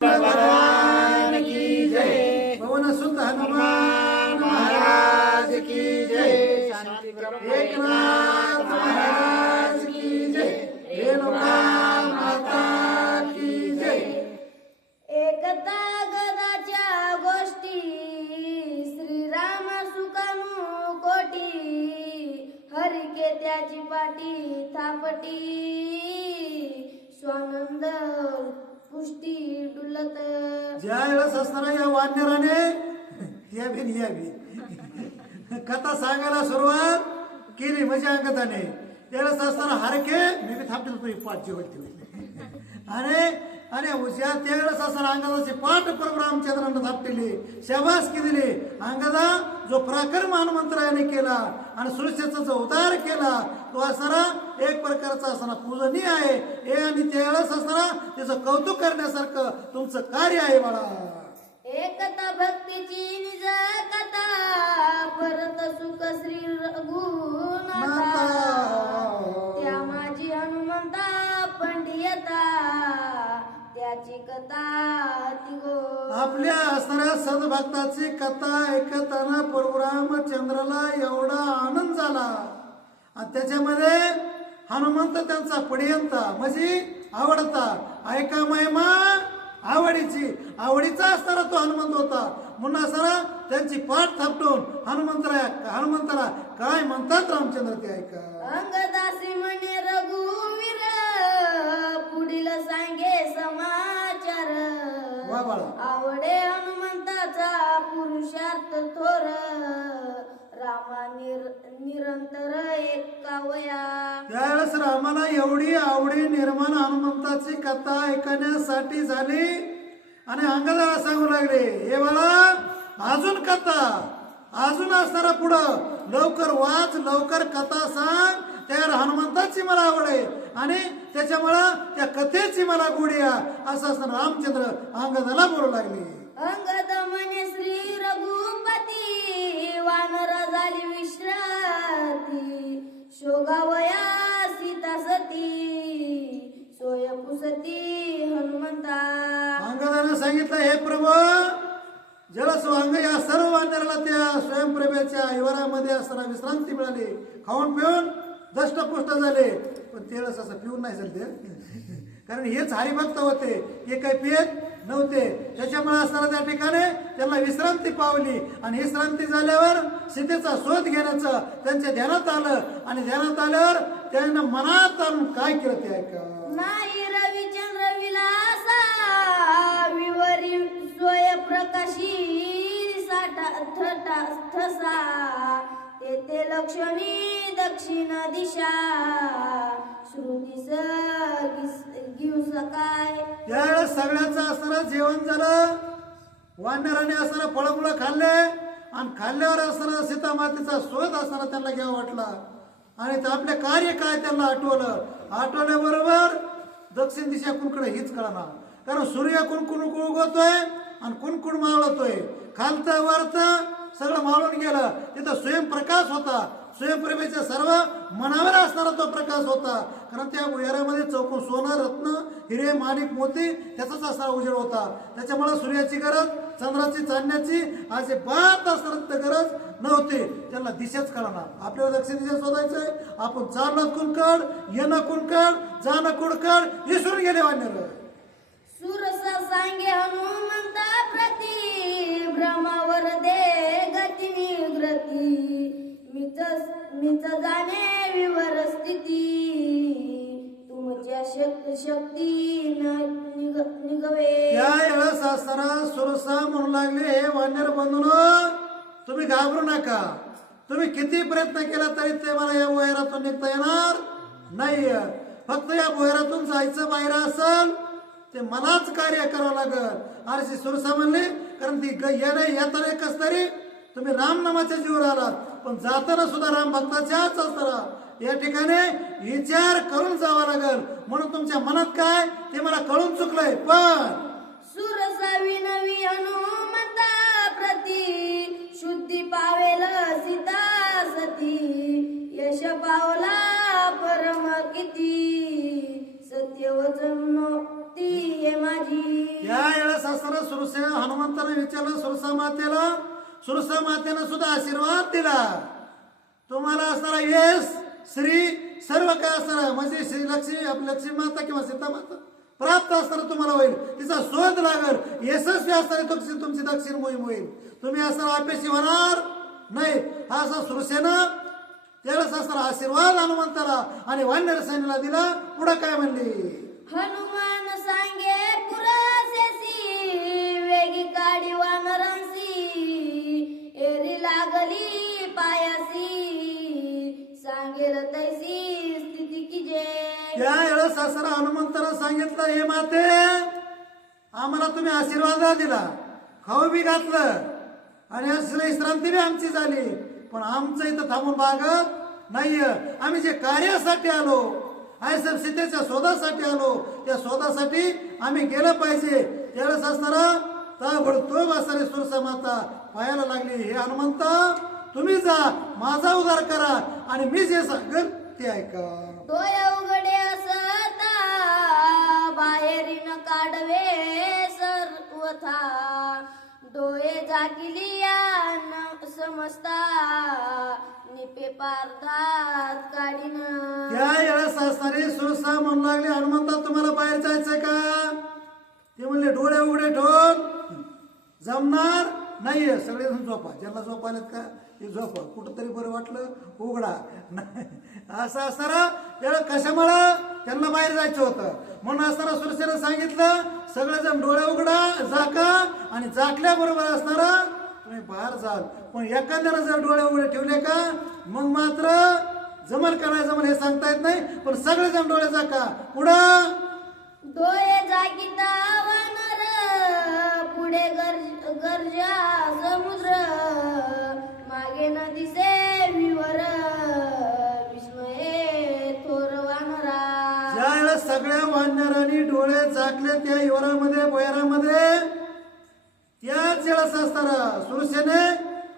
भगवान की जय. पवन सुत हनुमान महाराज की जय. एकनाथ महाराज की जय. रेणुका माता की जय. एकता गदाच्या गोष्टी श्रीराम सुकानु कोटी. हरिके त्याची पाटी थापटी स्वानंद पुष्टी डुलत. ज्या वेळेस असणारा या वानराने या बी कथा सांगायला सुरुवात केली म्हणजे अंगताने त्यावेळेस असताना हारके मी बी थापतील तुझी पाठ होती आणि उद्या त्यावेळेस असताना अंगदाची पाठ परम रामचंद्रानं थापटेली शाबासकी दिली. अंगदा जो पराक्रम हनुमंतरायाने केला आणि सुरक्षेचा जो उद्धार केला तो असणारा एक प्रकारचा असणारा पूजनीय आहे हे आणि त्यावेळेस असणारा त्याचं कौतुक करण्यासारखं तुमचं कार्य आहे बाळा. एकता भक्तीची निज कथा परत सुख श्री रघुनाथा. त्या माझी हनुमंता पंडियता त्याची कथा ती गो. आपल्या असणाऱ्या सद्भक्ताची कथा ऐकताना प्रभू रामचंद्राला एवढा आनंद झाला आणि त्याच्यामध्ये हनुमंत त्यांचा पडियंता म्हणजे आवडता ऐका महिमा आवडीचा असणारा तो हनुमंत होता म्हणून असणारा त्यांची पाठ थापटून हनुमंताला काय म्हणतात रामचंद्र ते ऐका. अंगदासी म्हणे रघुवीर पुढील सांगे समाचार. वा बाळा. आवडे हनुमंताचा पुरुषार्थ थोर. रामा निरंतर एकावया. त्यावेळेस रामाला एवढी आवडी निर्माण हनुमंताची कथा ऐकण्यासाठी झाली आणि अंगदाला सांगू लागले हे बाळा अजून कथा अजून असणारा पुढं लवकर वाच लवकर कथा सांग. त्यावर हनुमंताची मला आवड आहे आणि त्याच्यामुळं त्या कथेची मला गोडी आहे असं असताना रामचंद्र अंगदाला बोलू लागले. अंगद म्हणे श्री रघुपती वानर झाली विश्रांती. शोगावया सीता सती सोय पुसती हनुमंता. अंगदाने सांगितलं हे प्रभू जलस्वांग या सर्व वानराला त्या स्वयंप्रभेच्या हिवारामध्ये असताना विश्रांती मिळाली. खाऊन पिऊन दष्टपुष्ट झाले पण तेळस असं पिऊन नाही झाले ते कारण हेच हरिभक्त होते हे काही पियत नव्हते. त्याच्यामुळे असताना त्या ठिकाणी त्यांना विश्रांती पावली आणि विश्रांती झाल्यावर सीतेचा शोध घेण्याचं त्यांच्या ध्यानात आलं आणि ध्यानात आल्यावर त्यांना मनात आणून काय केलं ते ऐका. नाही रविचंद्र विलासा विवरी सोय प्रकाशी साठा ठसा. तेथे लक्षणी दक्षिण दिशा श्रुतीस घेऊ सकाय. त्यावेळेस सगळ्यांचं असताना जेवण झालं वानराने असताना फळमुळं खाल्ले आणि खाल्ल्यावर असताना सीता मातेचा शोध असताना त्यांना घ्यावा वाटला आणि आपले कार्य काय त्यांना आठवल्याबरोबर दक्षिण दिशा कुणकडे हीच कळणार कारण सूर्य कुणकुण उगवतोय आणि कुणकुण मावळतोय. खालतं वरतं सगळं मावळून गेलं तिथं स्वयंप्रकाश होता. स्वयंप्रभेच्या सर्व मनावर असणारा तो प्रकाश होता कारण त्या उजेडामध्ये चौकून सोनं रत्न हिरे माणिक मोती त्याचाच असणारा उजेड होता. त्याच्यामुळे सूर्याची गरज चंद्राची चांदण्याची अजिबात असणार गरज नव्हती. त्यांना दिशाच कळणार. आपल्याला दक्षिण दिशा शोधायचंय आपण चालणं कुणकड येणं कुणकड जाणं कुणकड विसरून गेले वानर. सुरस सांगे हनुमंता प्रती ब्रह्मावर दे गती निग्रती. मीच जाणे विवर स्थिती तुमच्या शक्ती निगवे. त्यावेळेस असताना सुरसा म्हणू लागले हे वानर बंधून तुम्ही घाबरू नका. तुम्ही किती प्रयत्न केला तरी ते मला या भुयारातून निघता येणार नाही. फक्त या भुयारातून जायचं बाहेर असेल ते मलाच कार्य करावं लागल अशी सुरसा म्हणली. कारण ती येताना कस तरी तुम्ही रामनामाच्या जीवर आलात, पण जाताना सुद्धा राम भक्ताच्याच असताना या ठिकाणी विचार करून जावा लागल. म्हणून तुमच्या मनात काय ते मला कळून चुकलंय, पण सुरसावी नवी हनुमंता प्रती शुद्धी पावेल सीता सती यश पावला परम किती सत्य वचन ती माझी. या वेळेस असताना सुरसे हनुमंताने विचारलं सुरसा मातेला. सुरसा मातेनं सुद्धा आशीर्वाद दिला. तुम्हाला असणारा यश श्री सर्व काय असणार म्हणजे श्री लक्ष्मी आपली लक्ष्मी माता किंवा सीता माता प्राप्त असताना तुम्हाला होईल. तिचा शोध लागल. यशस्वी असणारी तुमची दक्षिण मोहीम होईल. तुम्ही असताना अपेक्षी होणार नाही. हा असा सुरसेनं त्यावेळेस असणारा आशीर्वाद हनुमंताला आणि वानर सैन्याला दिला. पुढे काय म्हणली, हनुमान सांगे पुरसेसी वेगी काढी वानरांसी एरी लागली पायासी सांगेल तैसी स्थिती की जे. त्या वेळेस असणारा हनुमंताला सांगितलं, हे माते आम्हाला तुम्ही आशीर्वाद दिला, खाऊ बी घातलं आणि विश्रांती बी आमची झाली, पण आमचं इथं थांबून भागत नाहीये. आम्ही जे कार्यासाठी आलो साहेब सीतेच्या शोधासाठी आलो, त्या शोधासाठी आम्ही गेलं पाहिजे. त्यावेळेस असणारा ताबडतोब असणारी सुरसा माता पायाला लागली, हे हनुमंता तुम्ही जा माझा उद्धार करा आणि मी जे सांगेल ते ऐका. डोळे उघडे असता बाहेरीन काढवे सर्वथा डोळे झाकिलिया न समजता निपे पारधात काढीन. त्या वेळेस असणारी सुरसा म्हणू लागली, हनुमंता तुम्हाला बाहेर जायचंय का? ते म्हणले डोळे उघडे ठेवून जमणार नाहीये. सगळेजण झोपा, ज्यांना झोपायला का ते झोपा, कुठं तरी बरं वाटलं उघडा. असं असताना त्याला कशामुळं त्यांना बाहेर जायचं होतं. म्हणून असताना सुरसेनं सांगितलं सगळेजण डोळे उघडा झाका आणि झाकल्याबरोबर असणारा तुम्ही बाहेर जाल. पण एखाद्यानं जर डोळे उघडे ठेवले का मग मात्र जमल का नाही जमल हे सांगता येत नाही. पण सगळेजण डोळे झाका. पुढं डोळे जागिता वानर पुढे गरजा समुद्र मागे न दिसे विवर विस्मये थोर वानरा. ज्या वेळेस सगळ्या वानरांनी डोळे झाकले त्या युवरामध्ये भोयरामध्ये त्याच वेळेस असताना सुरसेने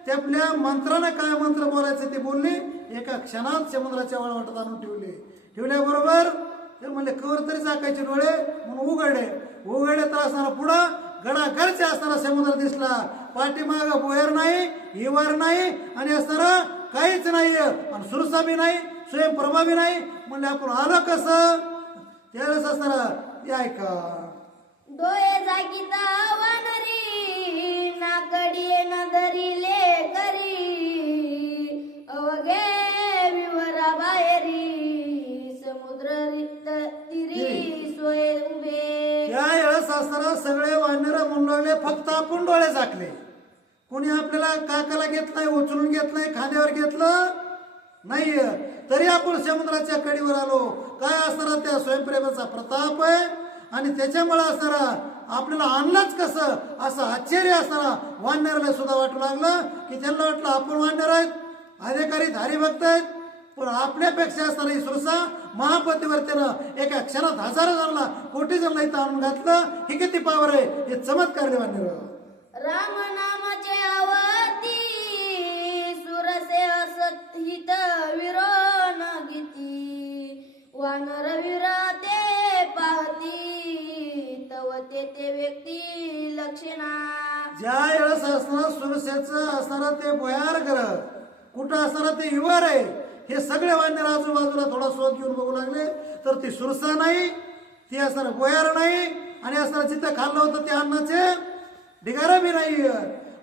ते आपल्या मंत्रानं काय मंत्र बोलायचे ते बोलले. एका क्षणात समुद्राच्या वळवटात आणून ठेवल्याबरोबर ते म्हणले कवर तरी झाकायचे डोळे म्हणून उघडले तर असताना पुढं गडागडचे असताना समुद्र दिसला. पाठीमाग बोयर नाही, हिवर नाही आणि असताना काहीच नाहीये आणि सुरसा बी नाही, स्वयंप्रभा बी नाही. म्हणले आपण आलं कसं? त्यावेळेस असताना ते ऐका, डोळे जागिता वानरी नाकडी न धरिले करी अवघे विवरा बाहेरी समुद्र तिरी सोय उभे. त्या वेळेस असताना सगळे वानर म्हणू लागले फक्त आपण डोळे झाकले. कोणी आपल्याला काकाला घेत नाही, उचलून घेत नाही, खांद्यावर घेतलं नाहीये. तरी आपण समुद्राच्या कडीवर आलो. काय असणारा त्या स्वयंप्रेमाचा प्रताप आहे आणि त्याच्यामुळे असणारा आपल्याला आणलंच कसं असं आश्चर्य असणारा वानराला सुद्धा वाटू लागलं की त्यांना वाटलं आपण वानर आहेत, अधिकारी हरिभक्त आहेत. पण आपल्यापेक्षा असणारा ही सुरसा महापतिवर्तेनं एका क्षणात हजारो जणांना कोटी जणांना इथं आणून घातलं. हे किती पावर आहे, हे चमत्कार वानर. राम नामाचे अवती सुरसे असत हित विरोन गीती वानर विरते पाहती तव ते व्यक्ती लक्षणा. ज्या वेळेस असणार सुरसेचं असणारा ते भयार ग्रह कुठं असणारा ते युवर आहे हे सगळे वानर आजूबाजूला थोडा शोध घेऊन बघू लागले. तर ती सुरसा नाही, ती असणार बोयार नाही आणि असणार जिथं खाल्लं होतं ते अन्नाचे ढिगारा बी नाही.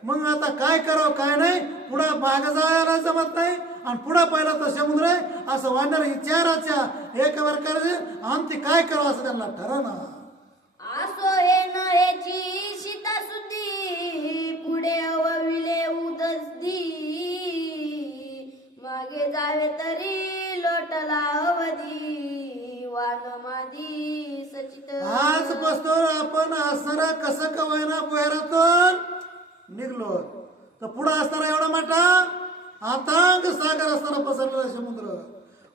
मग आता काय करावं काय नाही, पुढं माग जायला जमत नाही आणि पुढं पहिला तर समुद्र आहे असं वानर विचाराच्या एक प्रकारे आमची काय करावं असं त्यांना ठरवणं. आसो हे न हेची सीता सुद्धी पुढे अवविले उदस्दी मागे जावे तरी लोटला अवधी वानमादी सचित आज बसतो आपण असणारा कसं कवायना बोहेरातून निघलो तर पुढे असणारा एवढा मोठा आतंक सागर असणारा पसरलेला समुद्र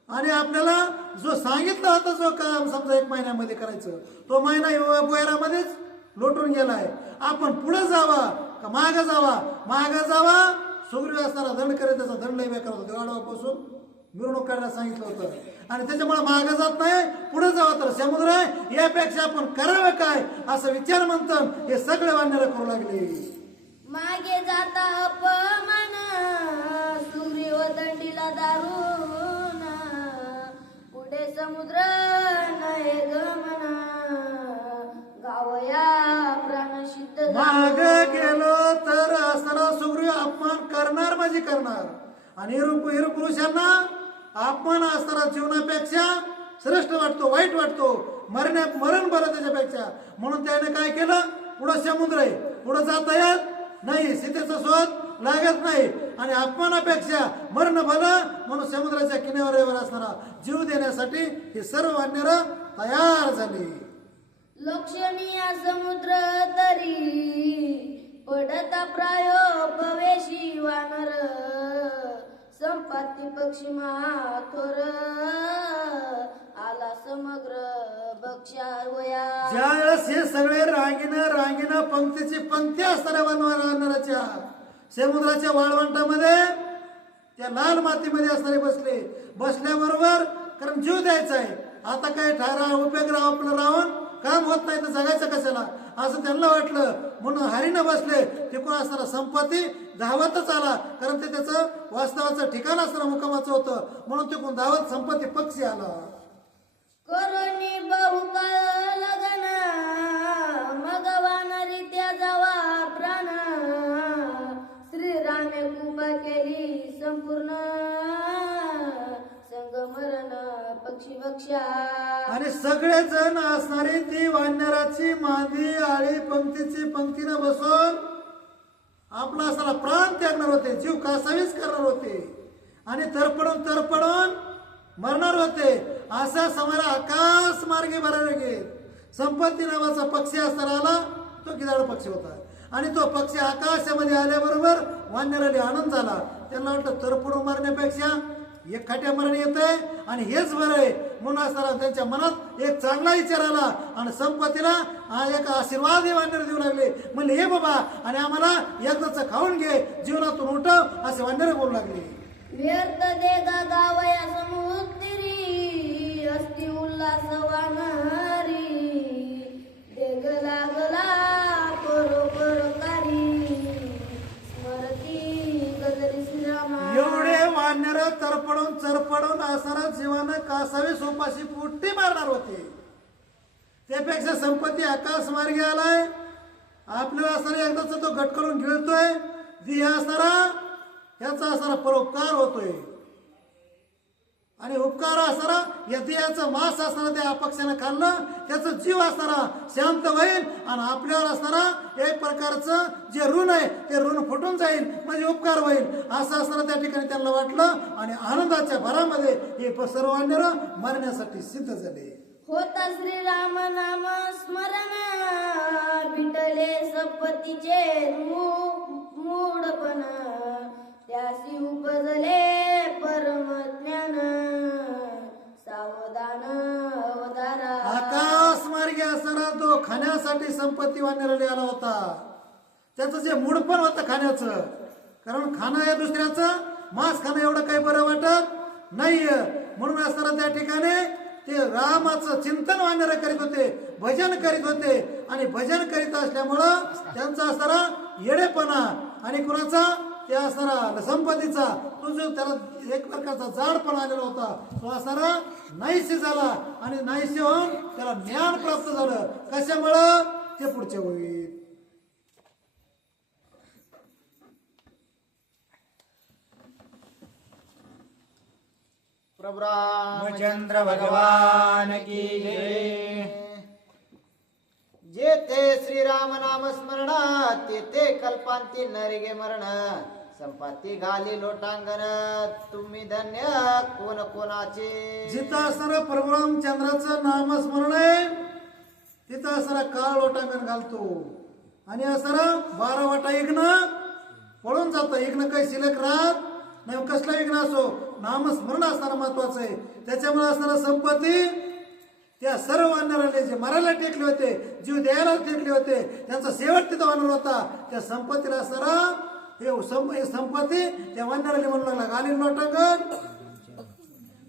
आणि आपल्याला जो सांगितला होता जो काम समजा 1 महिन्यामध्ये करायचं तो महिना बोहेरामध्येच लोटून गेलाय. आपण पुढे जावा का मागे जावा सुग्रीव असणारा दंड करे त्याचा दंड बेकार होतो गाडवापासून मिरवणूक काढायला सांगितलं होतं आणि त्याच्यामुळे मागे जात नाही पुढे जावं तर समुद्र आहे यापेक्षा आपण करावं काय असं विचार मंथन हे सगळे वाढणारे करू लागले. मागे जाता अपमान सुग्रीव दंडीला दारुण पुढे समुद्र नये गमन गावया प्राणसिद्ध माग गेलो तर असणारा सुग्रीव अपमान करणार म्हणजे करणार आणि हिरू पुरुषांना अपमान असणारा जीवनापेक्षा श्रेष्ठ वाटतो वाईट वाटतो मरण बरं त्याच्यापेक्षा म्हणून त्याने काय केलं पुढं समुद्र आहे पुढं जाता येत नाही सीतेचा शोध लागत नाही आणि अपमानापेक्षा मरण भलं म्हणून समुद्राच्या किनाऱ्यावर असणारा जीव देण्यासाठी हे सर्व वानर तयार झाले. लक्षणीय समुद्र तरी पडता प्रायोपवेशी वानर संपत्ती पक्षी माथोर आला समग्र बक्षावया. ज्या वेळेस हे सगळे रांगीनं पंक्तीची पंक्ती असणाऱ्या वानराच्या समुद्राच्या वाळवंटामध्ये त्या लाल मातीमध्ये असणारे बसल्याबरोबर कारण जीव द्यायचा आहे आता काय ठारा उपयोग आपलं राहून काम होत नाही तर जगायचं कशाला असं त्यांना वाटलं म्हणून हरीनं बसले तिकडून असणारा संपत्ती धावतच आला कारण ते त्याचं वास्तवाचं ठिकाण असणारं मुकामाचं होतं म्हणून तिकडून धावत संपत्ती पक्षी आला. करोनी बहुकाळ लगन मग वानरी त्या जावा प्राण श्रीरामे कृपा केली संपूर्ण संगमरण पक्षी बक्षा. आणि सगळेजण असणारी ती वानराची मांदी आळी पंक्तीनं बसून आपला असणारा प्राण त्यागणार होते जीव कासावीस करणार होते आणि तरपडून मरणार होते. असा समोर आकाश मार्गे भरायला गेले संपत्ती नावाचा पक्षी असताना आला तो गिधाड पक्षी होता आणि तो पक्षी आकाशामध्ये आल्याबरोबर वानराला आनंद झाला. त्यांना वाटलं तरपडून मारण्यापेक्षा एक खाट्या मरण येत आहे आणि हेच बरं आहे म्हणून असताना त्यांच्या मनात एक चांगला विचार आला आणि संपत्तीला एक आशीर्वाद वानर देऊ लागले म्हणले हे बाबा आणि आम्हाला एकदाच खाऊन घे जीवनातून उठव असे वानर बोलू लागले. व्यर्थ देगा गावया समुद्री अस्ति उल्हास वानरी देग लागला परोपकारी स्मरती गजरी श्रीरामा. एवढे वानर चरपडून असणारा जीवानं कासावीस उपाशी पोटी मारणार होते त्यापेक्षा संपत्ती आकाश मार्गे आलाय आपल्याला असणारा एकदाच तो गट करून गिळतोय दी असणारा याचा असणारा परोपकार होतोय आणि उपकार असणारा या देहाचं मांस असणारा त्या अपक्षानं खाल्लं त्याचा जीव असणारा शांत होईल आणि आपल्यावर असणारा एक प्रकारचं जे ऋण आहे ते ऋण फुटून जाईल म्हणजे उपकार होईल असं असणारा त्या ठिकाणी त्यांना वाटलं आणि आनंदाच्या भरामध्ये हे सर्व वानर मरण्यासाठी सिद्ध झाले. होता श्रीराम नाम स्मरण विठले संपत्तीचे मूढपण त्यासी उपजले परमज्ञान सावधान अवतारा. आकाश मार्गे असणारा तो खाण्यासाठी संपत्ती वानराला आला होता त्याचं जे मूडपण होतं खाण्याचं कारण खाणं या दुसऱ्याचं मांस खाणं एवढं काही बरं वाटत नाहीये म्हणून असणारा त्या ठिकाणी ते रामाचं चिंतन वानर करीत होते भजन करीत होते आणि भजन करीत असल्यामुळं त्यांचा असणारा येडेपणा आणि कुणाचा ते असणारा संपत्तीचा तो जो त्याला एक प्रकारचा जाडपणा आलेला होता तो असणारा नाहीसे झाला आणि नाहीसे होऊन त्याला ज्ञान प्राप्त झालं कशामुळं ते पुढच्या होईल. प्रभु रामचंद्र भगवान की जय. जेथे श्रीराम नाम स्मरण तेथे कल्पांती नरिगे मरण संपत्ती घाली लोटांगण तुम्ही धन्य कोण कोणाचे. जिथं असणारा प्रभू रामचंद्राचं नामस्मरण आहे तिथं असणारा काळ लोटांगण घालतो आणि असणारा 12 वाटा इग्न पळून जातं. इग्न काही शिल्लक राहत नाही. कसला इग्न असो नामस्मरण असणारा महत्वाचं आहे. त्याच्यामुळे असणारा संपत्ती त्या सर्व वानराने जे मरायला टेकले होते, जीव द्यायला टेकले होते, त्यांचा शेवट तिथं वानर होता. त्या संपत्तीला असणारा हे संपत्ती त्या वानराने म्हणू लागला घालील लोटांगण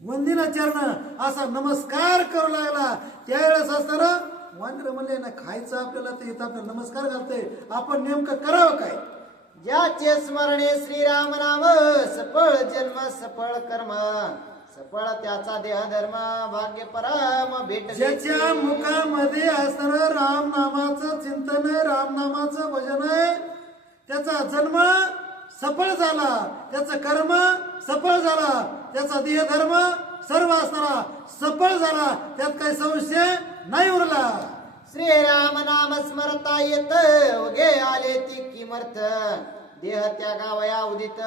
वंदिना चरण असा नमस्कार करू लागला. त्यावेळेस असणारा वानर म्हणले ना खायचं आपल्याला तर इथं आपल्याला नमस्कार घालतंय, आपण नेमकं करावं काय. ज्याचे स्मरणे श्रीराम नाम सफळ जन्म सफळ कर्म सफळ त्याचा देह धर्म भाग्य परम भेट. ज्याच्या मुखामध्ये असणारं राम नामाचं चिंतन आहे, राम नामाचं भजन आहे, त्याचा जन्म सफळ झाला, त्याचं कर्म सफळ झाला, त्याचा देह धर्म सर्व असणारा सफळ झाला. त्यात काही संशय नाही उरला. श्रीराम नाम स्मरता येत उगे आले ती किमर्थ देह त्यागावया उदित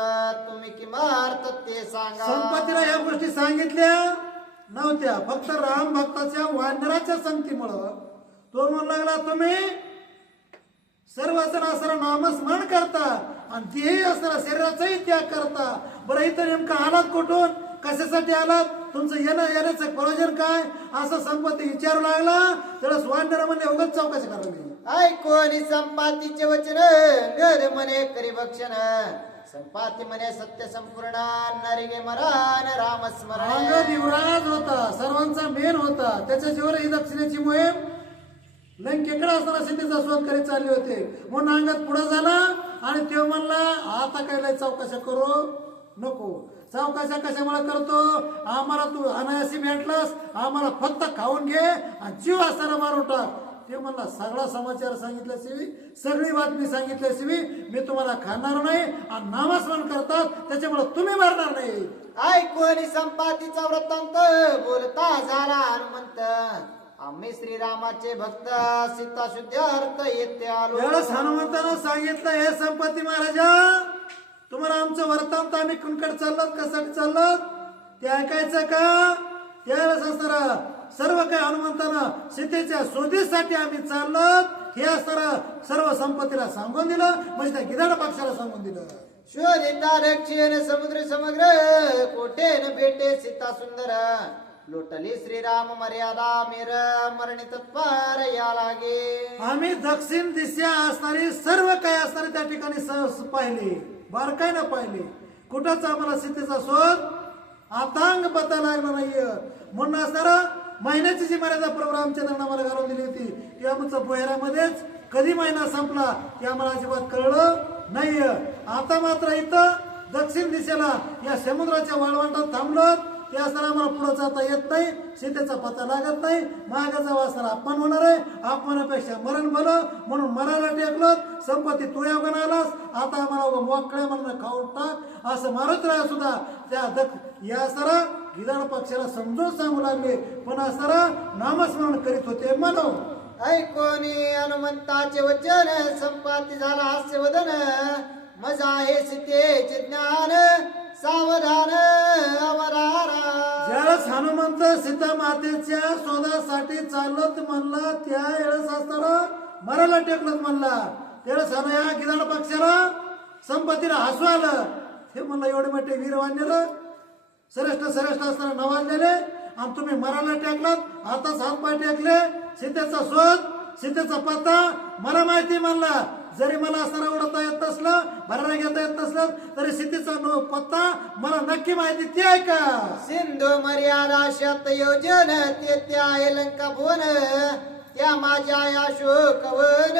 तुम्ही किमर्थ ते सांगा. संपत्तीला या गोष्टी सांगितल्या नव्हत्या. फक्त राम भक्ताच्या वानराच्या संगतीमुळं तो म्हणू लागला तुम्ही सर्वजण असणारा नामस्मरण करता आणि देही असणारा शरीराचाही त्याग करता. बरं इथं नेमकं आलात कुठून, कशासाठी आलात, तुमचं येण्याचं प्रयोजन काय, असं संपत्ती विचारू लागला. त्यावेळेस वानर म्हणले उगाच चौकशी करावी. ऐकोनी संपातीचे वचन गद मने करी भक्षण संपाती म्हणे सत्य संपूर्ण नरिगे मरण राम अंग स्मरण. युवराज होता, सर्वांचा मेन होता. त्याच्या जीवर ही दक्षिणेची मोहीम लंकेकडे असताना सीतेचा शोध करीत चालले होते. म्हणून अंगात पुढे झाला आणि ते म्हणला आता काय लय चौकशा करू नको. चौकशा कशामुळे करतो, आम्हाला तू अनायासी भेटलास, आम्हाला फक्त खाऊन घे आणि जीव असताना मारून टाक. ते म्हणला सगळा समाचार सांगितल्याशिवाय, सगळी बातमी सांगितल्याशिवाय मी तुम्हाला खाणार नाही आणि नामस्मरण करतात त्याच्यामुळे तुम्ही मारणार नाही. ऐकोनी संपातीचा वृत्तांत बोलता झाला हनुमंत आम्ही श्रीरामाचे भक्त सीता शुद्ध अर्थ येते आलो. त्यावेळेस हनुमंतानं सांगितलं हे संपत्ती महाराजा तुम्हाला आमचं वर्तांत आम्ही कुणकडे चाललो कशासाठी चाललो ते ऐकायचं का. त्यावेळेस असणारा सर्व काही हनुमंतानं सीतेच्या शोधीसाठी आम्ही चाललो हे असणारा सर्व संपत्तीला सांगून दिलं. म्हणजे त्या गिधाड पक्षाला सांगून दिलं. शोधिता दक्षिण समुद्र समग्र कोठे न भेटे सीता सुंदर लोटली श्रीराम मर्यादा मेर मरणी तत्पर या लागे. आम्ही दक्षिण दिशा असणारी सर्व काही असणारी त्या ठिकाणी पाहिली, बारकाईनं पाहिली. कुठंच आम्हाला सीतेचा शोध आतांग पत्ता लागला नाहीये. म्हणून असणारा महिन्याची जी मर्यादा प्रभू रामचंद्रांना आम्हाला घालून दिली होती ती आमचं बोहेरामध्येच कधी महिना संपला ते आम्हाला अजिबात कळलं नाहीये. आता मात्र इथं दक्षिण दिशेला या समुद्राच्या वाळवंटात थांबलो. ते असताना आम्हाला पुढे जाता येत नाही, सीतेचा पत्ता लागत नाही. मागे जावं असताना अपमान होणार आहे, अपमानापेक्षा मरण भलं म्हणून मरायला टेकलो. संपत्ती तू योगन आलास, आता आम्हाला मोकळ्या मनानं खाऊन टाक असं मारत राहा सुद्धा त्या या सरा गिधाड पक्षाला समजून सांगू लागले. पण असताना नामस्मरण करीत होते म्हणून. ऐकोनी हनुमंताचे वचन संपाती झाला हास्य वदन मजा आहे सीतेचे ज्ञान सावधान अमरारा. ज्यावेळेस हनुमंत सीता मातेच्या शोधासाठी चालत म्हणला त्यावेळेस असताना मरायला टेकलत म्हणला. त्यावेळेस या गिधाड पक्षाला संपत्तीला हसू आलं. हे म्हणलं एवढे मोठे वीर वाढलेलं श्रेष्ठ असताना नवाजलेले आणि तुम्ही मरायला टेकलात, आताच हातपाय टेकले. सीतेचा शोध, सीतेचा पत्ता मला माहिती म्हणला. जरी मला असताना उडवता येत नसलं, भरायला घेता येत नसलं तरी सीतेचा पत्ता मला नक्की माहिती ते आहे का. सिंधू मर्यादा शत योजन ते आहे लंका भुवन त्या माझ्या या शोकवन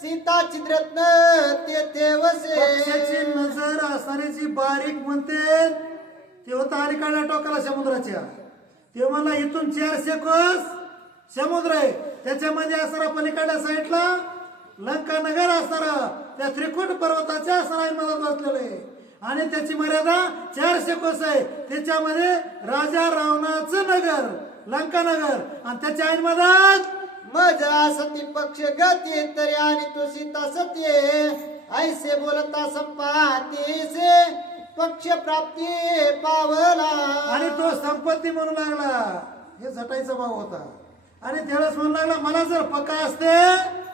सीता चित्रत्न ते वसे. पक्षाची नजर असणारी बारीक म्हणते ते होतं अलीकडल्या टोकाला समुद्राच्या. ते मला इथून 400 कोस समुद्र आहे, त्याच्यामध्ये असणारा पलीकडल्या साईडला लंका नगर असणारा त्या त्रिकुट पर्वताच्या असणारा मदत बसलेलं आहे आणि त्याची मर्यादा 400 कोस आहे. त्याच्यामध्ये राजा रावणाचं नगर लंका नगर आणि त्याच्या आई मदत मजा सती पक्ष गती तरी आणि तू सीता सत्ये ऐसे बोलता संपातीसे पक्ष प्राप्ती पावला. आणि तो संपत्ती म्हणू लागला, हे झटाईचा भाव होता. आणि त्यावेळेस म्हणू लागला, मला जर पक्का असते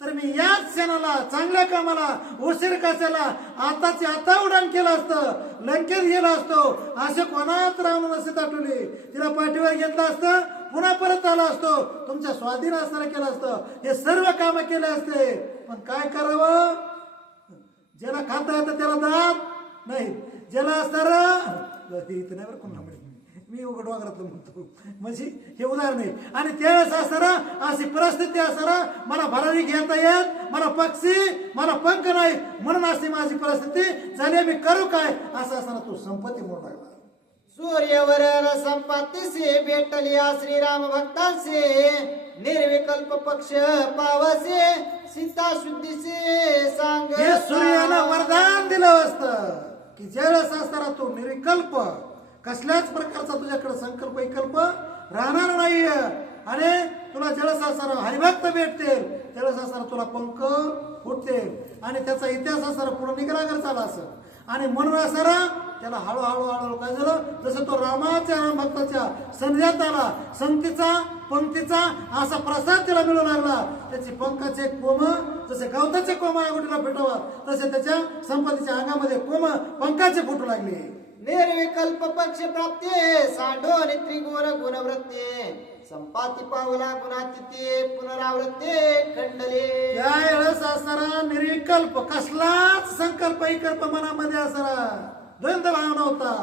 तर मी याच क्षणाला चांगल्या कामाला उशीर कशाला आताची आता उडान केलं असतं, लंकेत गेला असतो. असे कोणाच राम नसे ताटवले, तिला पाठीवर घेतलं असतं, पुन्हा परत आला असतो, तुमच्या स्वाधीन असताना केलं असतं, हे सर्व काम केले असते. पण काय करावं, ज्याला खाता येतं त्याला दात नाही, ज्याला असणार इथं नाही बरं कोण मी उघड वागरातलं म्हणतो, म्हणजे हे उदाहरण आहे. आणि त्यावेळेस असताना अशी परिस्थिती असताना मला भरारी घेता येत, मला पक्षी, मला पंख नाही, म्हणून अशी माझी परिस्थिती झाली, मी करू काय असं असताना तू संपत्ती म्हणू लागला. सूर्यवर संपातीसे भेटलिया श्रीराम भक्तांसे निर्विकल्प पक्ष पावसे सीता शुद्धीसे सांग. हे सूर्यानं वरदान दिलं असतं की ज्यावेळेस असताना तू निर्विकल्प कसल्याच प्रकारचा तुझ्याकडे संकल्प विकल्प राहणार नाही. आणि तुला ज्यावेळेस असताना हरिभक्त भेटतील त्यावेळेस असताना तुला पंख फुटतील. आणि त्याचा इतिहास असताना पुढे निघाला चाला असं. आणि म्हणून असताना त्याला हळूहळू काय झालं, जसं तो रामाच्या राम भक्ताच्या संध्यात आला, संगतीचा पंक्तीचा असा प्रसाद त्याला मिळू लागला. त्याचे पंखाचे कोम जसे गवताचे कोम आगोटीला पेटावा तसे त्याच्या संपत्तीच्या अंगामध्ये कोम पंखाचे फुटू लागले. निर्विकल्प पक्ष प्राप्ती सांडो त्रिगुण गुणवृत्ती संपाती पावला गुणातीते पुनरावृत्ते खंडले. त्यावेळेस असणारा निर्विकल्प कसलाच संकल्प विकल्प मनामध्ये असणारा द्वंद्व भाव नव्हता.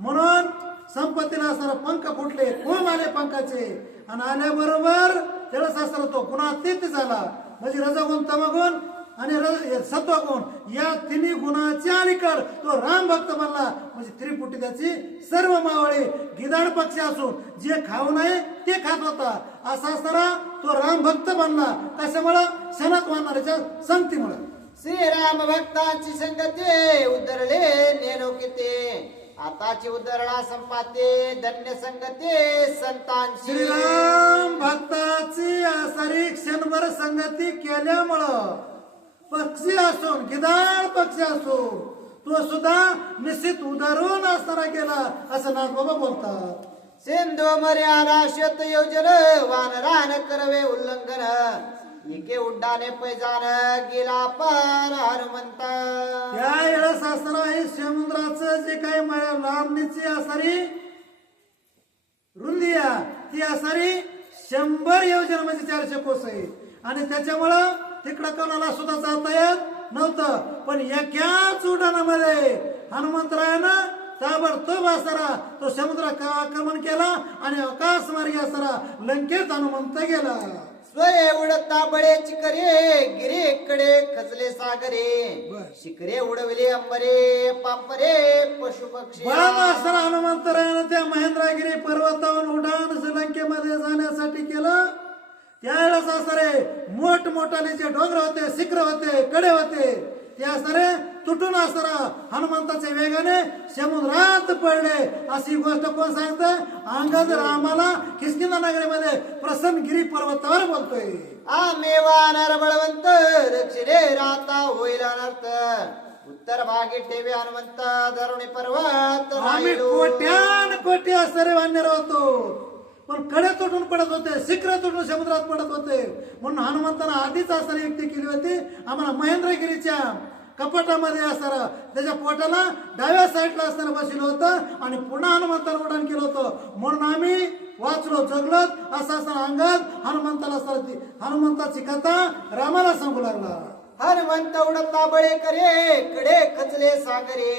म्हणून संपत्तीला असणारा पंख फुटले, कोम आले पंखाचे. आणि आल्याबरोबर त्यावेळेस असणारा तो गुणातीत झाला, म्हणजे रजगुण तमगुण आणि सत्वगुण या तिन्ही गुणाच्या अलीकड तो राम भक्त बनला. म्हणजे त्रिपुटी त्याची सर्व मावळे गिधाड पक्षी असून जे खाऊ नये ते खात होता. असा असताना तो राम भक्त बनला. कशामुळे, क्षणात वाढणाऱ्याच्या संगतीमुळे. श्रीराम भक्तांची संगती उद्धरले नेनो किते आताची उद्धरणा संपाते धन्य संगती संतांची. श्रीराम भक्ताची सारी क्षणभर संगती केल्यामुळं पक्षी असून गिधाड पक्षी असून तो सुद्धा निश्चित उदारून असताना गेला असं नाथबाबा बोलतात. सिंधू मर्यादा शेत योजन वानरान करवे उल्लंघन इके उड्डाणे पैजान गेला पार हनुमंता. त्या वेळेस असताना हे समुद्राचं जे काही लांबणीची असारी रुंदी ती असारी 100 योजन म्हणजे 400 कोस आहे. आणि त्याच्यामुळं तिकडं कोणाला सुद्धा जाता येत नव्हतं. पण एकाच उड्डाणामध्ये हनुमंतरायानं ताबडतोब असताना तो समुद्र आक्रमण केला आणि आकाश मार्गी असताना लंकेत हनुमंत गेला. स्वये उडता बळे चिकरे गिरे कडे खचले सागरे शिकरे उडविले अंबरे पापरे पशु पक्षी. बळाला असताना हनुमंतरायानं त्या महेंद्रगिरी पर्वतावरून उड्डाण लंकेमध्ये जाण्यासाठी केलं. त्यावेळेस असणारे मोठमोठाले जे डोंगर होते, शिखर होते, कडे होते, ते असणारे तुटून असताना हनुमंताच्या वेगाने समुद्रात पडले. अशी गोष्ट कोण सांगतंय, अंगद रामाला किष्किंधा नगरीमध्ये प्रसन्नगिरी पर्वतावर बोलतोय. आम्ही वानर बळवंत दक्षिणे राहता होईल अनर्थ उत्तर भागी ठेवे हनुमंत धरुणी पर्वत. आम्ही कोट्यान कोटी असणारे वानर होतो, पण कडे तुटून पडत होते, शिखर तुटून समुद्रात पडत होते. म्हणून हनुमंतानं आधीच असणारी युक्ती केली होती, आम्हाला महेंद्रगिरीच्या कपाटामध्ये असताना त्याच्या पोटाला डाव्या साईडला असताना बसलं होतं आणि पुन्हा हनुमंतानं उड्डाण केलं होतं. म्हणून आम्ही वाचलो जगलो असं असताना अंगद हनुमंताला असताना हनुमंताची कथा रामाला सांगू लागला. हनुमंत उडता बळे करे कडे खचले सागरे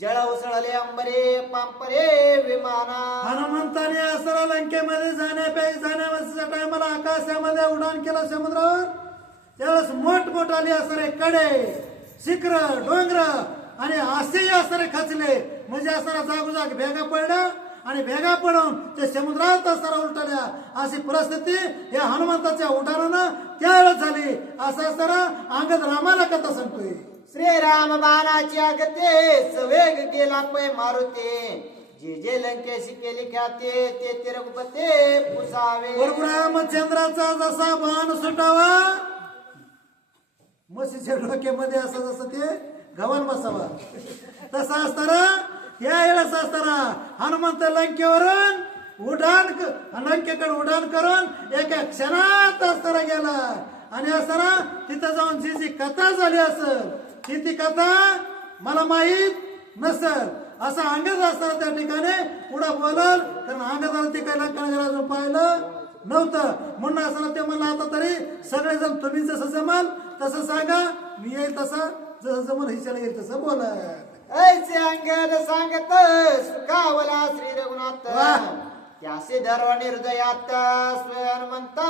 जळ उसळले अंबरे पांपरे विमाना. हनुमंताने असताना लंकेमध्ये जाण्याच्या टायमाला आकाशामध्ये उड्डाण केलं समुद्रावर. त्यावेळेस मोठमोठाले असणारे कडे शिखर डोंगर आणि असेही असणारे खचले, म्हणजे असताना जागोजाग भेगा पडल्या आणि भेगा पडून ते समुद्रात असताना उलटल्या. अशी परिस्थिती या हनुमंताच्या उड्डाणानं त्यावेळेस झाली. असं असताना अंगद रामाला कथा सांगतोय. श्रीराम बाणाची आगते सवेग गेला पै मारुते जे जे लंकेशी केली ख्याते ते तिरगपते पुसावे. रामचंद्राचा जसा बाण सुटावा म्हशीच्या डोक्यामध्ये असं जसं ते गव्हाण बसावा तसा असताना या वेळेस असताना हनुमंत लंकेवरून लंकेकडे उड्डाण करून एका क्षणात असताना गेला आणि असताना तिथं जाऊन जी कथा झाली असेल ती कथा मला माहीत नसल असं अंगद असताना त्या ठिकाणी पुढे बोलल कारण अंगदाला ते काही लंकानगर अजून पाहिलं नव्हतं म्हणून असताना ते मला आता तरी सगळेजण तुम्ही जसं जमाल तसं सांगा मी येईल तसं जसं जमल हिच्याला येईल तसं बोलत ऐसे अंगद सांगत सुखावला श्री रघुनाथ वाह. त्यासे धर्व निर्दयात स्वयंवंता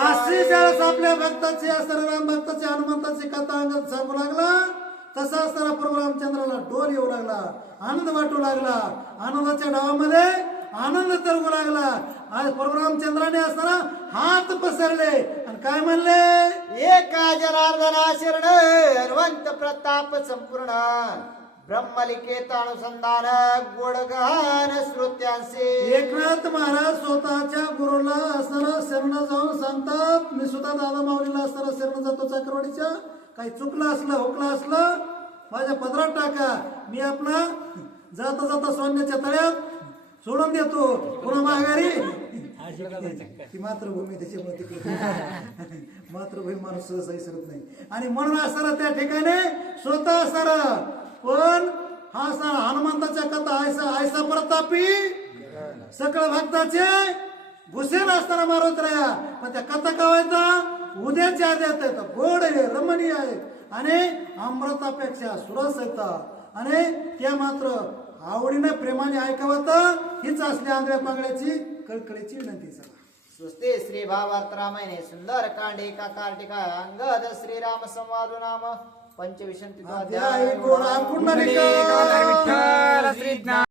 अशी ज्यावेळेस आपल्या भक्ताची असताना राम भक्ताची हनुमंताची कथा अंगद सांगू लागला तसा असताना प्रभू रामचंद्राला डोल येऊ लागला आनंद वाटू लागला आनंदाच्या डावामध्ये आनंद तरगू लागला आज प्रभू रामचंद्राने असताना हात पसरले आणि काय म्हणले एका जनार्दना शरण हनुमंत प्रताप संपूर्ण ब्रह्मलिकेत अनुसंधान गोडगान श्रोत्यांचे एकनाथ महाराज स्वतःच्या गुरुला असताना शरण जाऊन सांगतात मी सुद्धा दादा माऊलीला असताना शरण जातो चक्रवाडीच्या काही चुकलं असलं हुकलं असलं माझ्या पदरात टाका मी आपला जाता जाता सोन्याच्या तळ्यात सोडून देतो पुन्हा माघारी ती मातृभूमी त्याच्यामुळे तिकडे मातृभूमी माणूस सहसा विसरत नाही आणि म्हणून असताना त्या ठिकाणी स्वतः असताना पण हा असताना हनुमंताच्या कथा आयसा प्रतापी सकळ भक्ताचे घुसेन असताना मारत राहा पण त्या कथा का व्हायचा उद्याच्या आद्यात आहेत गोड आहे रमणीय आहे आणि अमृतापेक्षा सुरस येतात आणि त्या मात्र आवडीने प्रेमाने ऐकावत हीच असली आंधळ्या पांगड्याची कळकळीची विनंती चला सुस्ते श्री भावार्थ रामायणे सुंदर कांडे का कार्टिका अंगद श्रीराम संवाद नाम पंचविशंती अध्याय गोडा पुंडलिका विठ्ठल श्री